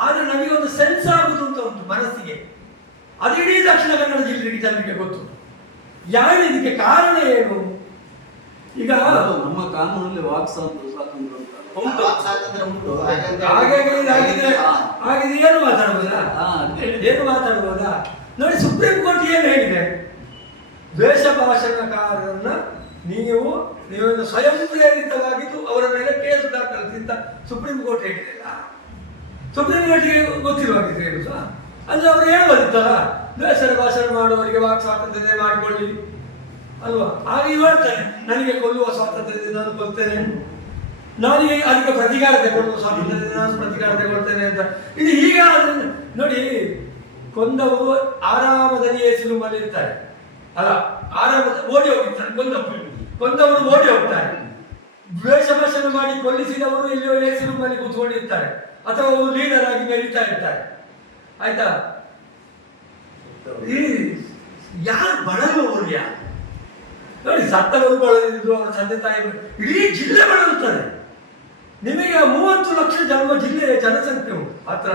ಆದ್ರೆ ನಮಗೆ ಒಂದು ಸೆನ್ಸ್ ಆಗುದು ಅಂತ ಉಂಟು ಮನಸ್ಸಿಗೆ. ಅದು ಇಡೀ ದಕ್ಷಿಣ ಕನ್ನಡ ಜಿಲ್ಲೆಗೆ ಜನರಿಗೆ ಗೊತ್ತು. ಯಾರು ಇದಕ್ಕೆ ಕಾರಣ ಏನು? ಈಗ ನಮ್ಮ ಕಾನೂನಲ್ಲಿ ವಾಕ್ ಸ್ವಾತಂತ್ರ್ಯ ಹಾಗೆ ಏನು ಮಾತಾಡ್ಬೋದಾ? ಏನು ಮಾತಾಡ್ಬೋದಾ? ನೋಡಿ, ಸುಪ್ರೀಂ ಕೋರ್ಟ್ ಏನು ಹೇಳಿದೆ? ದ್ವೇಷ ಭಾಷಣಕಾರರನ್ನ ನೀವು ಸ್ವಯಂ ಪ್ರೇರಿತವಾಗಿದ್ದು ಅವರ ಮೇಲೆ ಕೇಸ್ ದಾಖಲಿಸಿದ್ದ ಸುಪ್ರೀಂ ಕೋರ್ಟ್ ಹೇಳಿಲ್ಲ. ಸುಪ್ರೀಂ ಕೋರ್ಟ್ಗೆ ಗೊತ್ತಿರುವಾಗಿದ್ರೆ ಏನು ಸಹ ಅಂದ್ರೆ ಅವರು ಹೇಳ್ಬೋದಿತ್ತಲ್ಲ, ದ್ವೇಷದ ಭಾಷಣ ಮಾಡುವವರಿಗೆ ವಾಕ್ ಸ್ವಾತಂತ್ರ್ಯ ಮಾಡಿಕೊಳ್ಳಿ ಅಲ್ವಾ. ಆಗ ಹೇಳ್ತಾನೆ ನನಗೆ ಕೊಲ್ಲುವ ಸ್ವಾತಂತ್ರ್ಯ ಇದೆ, ನಾನು ಕೊಲ್ತೇನೆ, ನನಗೆ ಅದಕ್ಕೆ ಪ್ರತಿಕಾರ ತಗೊಳ್ಳುವ ಸ್ವಾತಂತ್ರ್ಯ ಇದೆ, ನಾನು ಪ್ರತಿಕಾರ ತಗೊಳ್ತೇನೆ ಅಂತ. ಇದು ಈಗ ನೋಡಿ, ಕೊಂದವರು ಆರಾಮದಲ್ಲಿ ಸಿಲುಮಲ್ಲಿ ಇರ್ತಾರೆ ಅಲ್ಲ, ಆರಾಮದ ಓಡಿ ಹೋಗಿರ್ತಾರೆ. ಕೊಂದವರು ಓಡಿ ಹೋಗ್ತಾರೆ. ದ್ವೇಷ ಭಾಷಣ ಮಾಡಿ ಕೊಲ್ಲಿಸಿದವರು ಎಲ್ಲಿಯೋ ಸಿಲುಮಲ್ಲಿ ಕೂತ್ಕೊಂಡಿರ್ತಾರೆ, ಅಥವಾ ಅವರು ಲೀಡರ್ ಆಗಿ ಮೆರೀತಾ ಇರ್ತಾರೆ. ಆಯ್ತಾ? ಈ ಯಾರು ಬಳಲುವವರು ಯಾರು ನೋಡಿ, ಸತ್ತವರು ಬಳಲಿದ್ರು, ಅವರ ತಂದೆ ತಾಯಿ ಇಡೀ ಜಿಲ್ಲೆ ಬಳಲುತ್ತದೆ. ನಿಮಗೆ 30 ಲಕ್ಷ ಜಿಲ್ಲೆಯ ಜನಸಂಖ್ಯೆ ಉಂಟು ಹತ್ರ.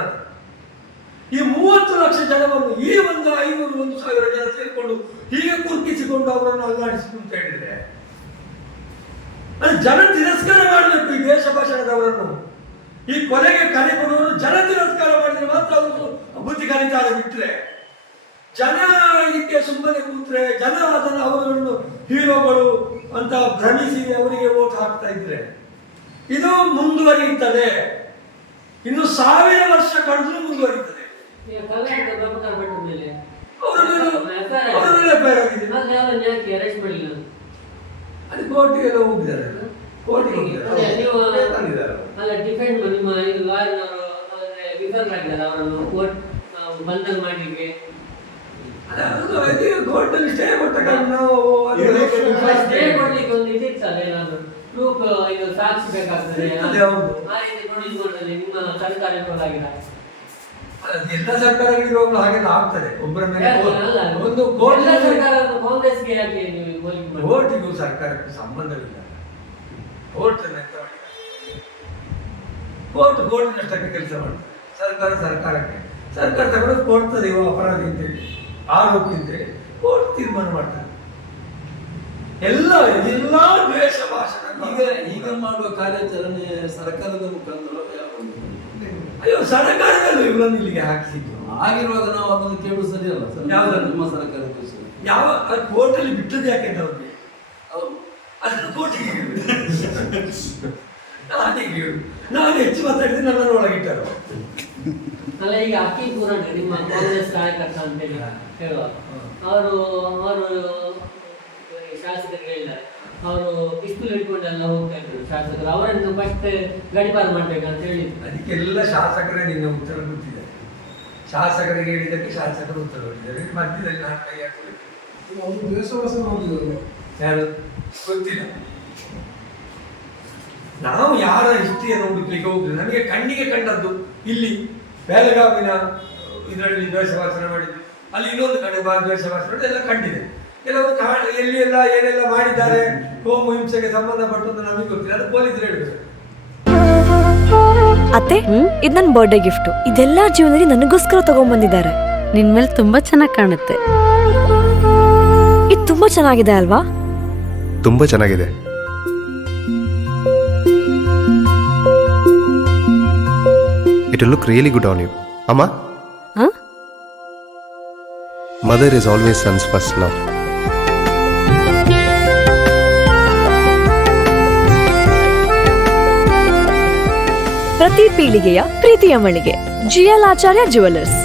ಈ 30 ಲಕ್ಷ ಜನವನ್ನು ಈ ಒಂದು 500-1000 ಜನ ಸೇರಿಕೊಂಡು ಹೀಗೆ ಕುರ್ಕಿಸಿಕೊಂಡು ಅವರನ್ನು ಅಲ್ಲಾಡಿಸಿತು ಅಂತ ಹೇಳಿದ್ರೆ ಜನ ತಿರಸ್ಕಾರ ಮಾಡಬೇಕು ಈ ದೇಶ ಭಾಷಣದವರನ್ನು. ಈ ಕೊಲೆಗೆ ಕರೆ ಕೊಡುವವರು ಜನ ತಿರಸ್ಕಾರ ಮಾಡಿದ್ರೆ ಮಾತ್ರ ಅವರು ಬುದ್ಧಿ ಕಲಿತಾರೆ. ಬಿಟ್ಟರೆ ಜನ ಇದಕ್ಕೆ ಸುಮ್ಮನೆ ಕೂತ್ರೆ, ಜನ ಅದನ್ನು ಅವರನ್ನು ಹೀರೋಗಳು ಅಂತ ಭ್ರಮಿಸಿ ಅವರಿಗೆ ವೋಟ್ ಹಾಕ್ತಾ ಇದ್ರೆ ಇದು ಮುಂದುವರಿಯುತ್ತದೆ. ಇನ್ನು 1000 ವರ್ಷ ಕಳೆದ್ರೂ ಮುಂದುವರಿಯುತ್ತದೆ. ಅದು ಕೋರ್ಟಿಗೆಲ್ಲ ಹೋಗಿದ್ದಾರೆ, ಕೋರ್ಟಿಗೆ ಕೋರ್ಟಲ್ಲಿ ಸ್ಟೇ ಕೊಟ್ಟ ಕಾರಣ ನಾವು ಸ್ಟೇ ಕೊಡ್ಲಿಕ್ಕೆ ಒಂದು ಇದಿತ್ತಲ್ಲ, ಏನಾದ್ರು ಪ್ರೂಫ್ ಇದು ಸಾಕ್ಷಿ ಬೇಕಾಗ್ತದೆ. ನಿಮ್ಮ ಸರ್ಕಾರ ಎಲ್ಲ ಸರ್ಕಾರಗಳಿಗೆ ಹೋಗಲು ಹಾಗೆಲ್ಲ ಆಗ್ತದೆ. ಒಬ್ಬರ ಮೇಲೆ ಒಂದು ಕಾಂಗ್ರೆಸ್ಗೆ ಯಾಕೆ ಕೋರ್ಟಿಗೂ ಸರ್ಕಾರಕ್ಕೂ ಸಂಬಂಧವಿಲ್ಲ. ಕೋರ್ಟಿನಷ್ಟಕ್ಕೆ ಕೆಲಸ ಮಾಡ್ತಾರೆ, ಸರ್ಕಾರಕ್ಕೆ. ಸರ್ಕಾರ ತಗೊಂಡು ಕೊಡ್ತದೆ ಇವ ಅಪರಾಧಿ ಅಂತೇಳಿ, ಆರೋಪಿ ಅಂತೇಳಿ ಕೋರ್ಟ್ ತೀರ್ಮಾನ ಮಾಡ್ತಾರೆ. ಎಲ್ಲ ದ್ವೇಷ ಭಾಷಣ ಈಗ ಮಾಡುವ ಕಾರ್ಯಾಚರಣೆ ಸರ್ಕಾರದ ಮುಖಾಂತರ ಅಯ್ಯೋ, ಸರ್ಕಾರದಲ್ಲೂ ಇವರನ್ನು ಇಲ್ಲಿಗೆ ಹಾಕಿಸಿದ್ದು. ಆಗಿರುವಾಗ ನಾವು ಅದನ್ನು ಕೇಳುವುದು ಸರಿಯಲ್ಲ. ಯಾವ್ದನ್ನು? ನಿಮ್ಮ ಸರ್ಕಾರಕ್ಕೆ ಯಾವ ಕೋರ್ಟಲ್ಲಿ ಬಿಟ್ಟದ್ದು ಯಾಕೆ ಅಂತ ಅವ್ರಿಗೆ ಅದನ್ನು ಕೋರ್ಟಿಗೆ ನಾನು ಹೆಚ್ಚು ಮಾತಾಡಿದ್ರೆ ನನ್ನನ್ನು ಒಳಗಿಟ್ಟರು. ಅಲ್ಲ, ಈಗ ಅಕ್ಕಿ ಪೂರಣ ನಿಮ್ಮ ಕಾಂಗ್ರೆಸ್ ಕಾರ್ಯಕರ್ತ ಅಂತೇಳಿ ಹೇಳುವ ಅವರು ಶಾಸಕರಿಗೆ ಹೇಳಿದ್ದಾರೆ, ಅವರು ಪಿಸ್ತೂಲ್ ಹಿಡ್ಕೊಂಡೆಲ್ಲ ಹೋಗ್ತಾ ಇದ್ರು ಶಾಸಕರು, ಅವರನ್ನು ಫಸ್ಟ್ ಗಡಿಪಾರು ಮಾಡ್ಬೇಕಂತ ಹೇಳಿದ್ರು. ಅದಕ್ಕೆಲ್ಲ ಶಾಸಕರೇ ನಿನ್ನ ಉತ್ತರ ಗೊತ್ತಿದೆ. ಶಾಸಕರಿಗೆ ಹೇಳಿದ್ದಕ್ಕೆ ಶಾಸಕರು ಉತ್ತರ ಕೊಟ್ಟಿದ್ದಾರೆ. ಮಧ್ಯದಲ್ಲಿ ನಾನು ಕೈ ಹಾಕಬೇಕು ಯಾರು ಗೊತ್ತಿಲ್ಲ. ನಾವು ಯಾರ ಹಿಸ್ಟ್ರಿಯನ್ನು ಹುಡುಕ್ಲಿಕ್ಕೆ ಹೋಗುದು. ನನಗೆ ಕಣ್ಣಿಗೆ ಕಂಡದ್ದು ಇಲ್ಲಿ ಬೆಳಗಾವಿನ ಇದರಲ್ಲಿ ದ್ವೇಷ ಭಾಷಣ ಮಾಡಿದ್ದು, ಅಲ್ಲಿ ಇನ್ನೊಂದು ಕಡೆ ದ್ವೇಷ ಭಾಷಣ ಎಲ್ಲ ಕಂಡಿದೆ. ಕೆಲವರು ಎಲ್ಲಿ ಎಲ್ಲ ಏನೆಲ್ಲ ಮಾಡಿದ್ದಾರೆ ಕೋಮು ಹಿಂಸೆಗೆ ಸಂಬಂಧಪಟ್ಟು ನಮಗೆ ಗೊತ್ತಿಲ್ಲ, ಅದು ಪೊಲೀಸರು ಹೇಳಿದ್ರು. ಅತ್ತೆ, ಇದು ನನ್ನ ಬರ್ಡೇ ಗಿಫ್ಟ್. ಇದೆಲ್ಲ ಜೀವನದಲ್ಲಿ ನನಗೋಸ್ಕರ ತಗೊಂಡ್ಬಂದಿದ್ದಾರೆ. ನಿನ್ ಮೇಲೆ ತುಂಬಾ ಚೆನ್ನಾಗಿ ಕಾಣುತ್ತೆ. ಇದು ತುಂಬಾ ಚೆನ್ನಾಗಿದೆ ಅಲ್ವಾ? ತುಂಬಾ ಚೆನ್ನಾಗಿದೆ. It will look really good on you. Amma? Huh? Mother is always son's first love. ಪ್ರತಿ ಪೀಳಿಗೆಯ ಪ್ರೀತಿಯ ಮಳಿಗೆ GL ಆಚಾರ್ಯ ಜುವೆಲ್ಲರ್ಸ್.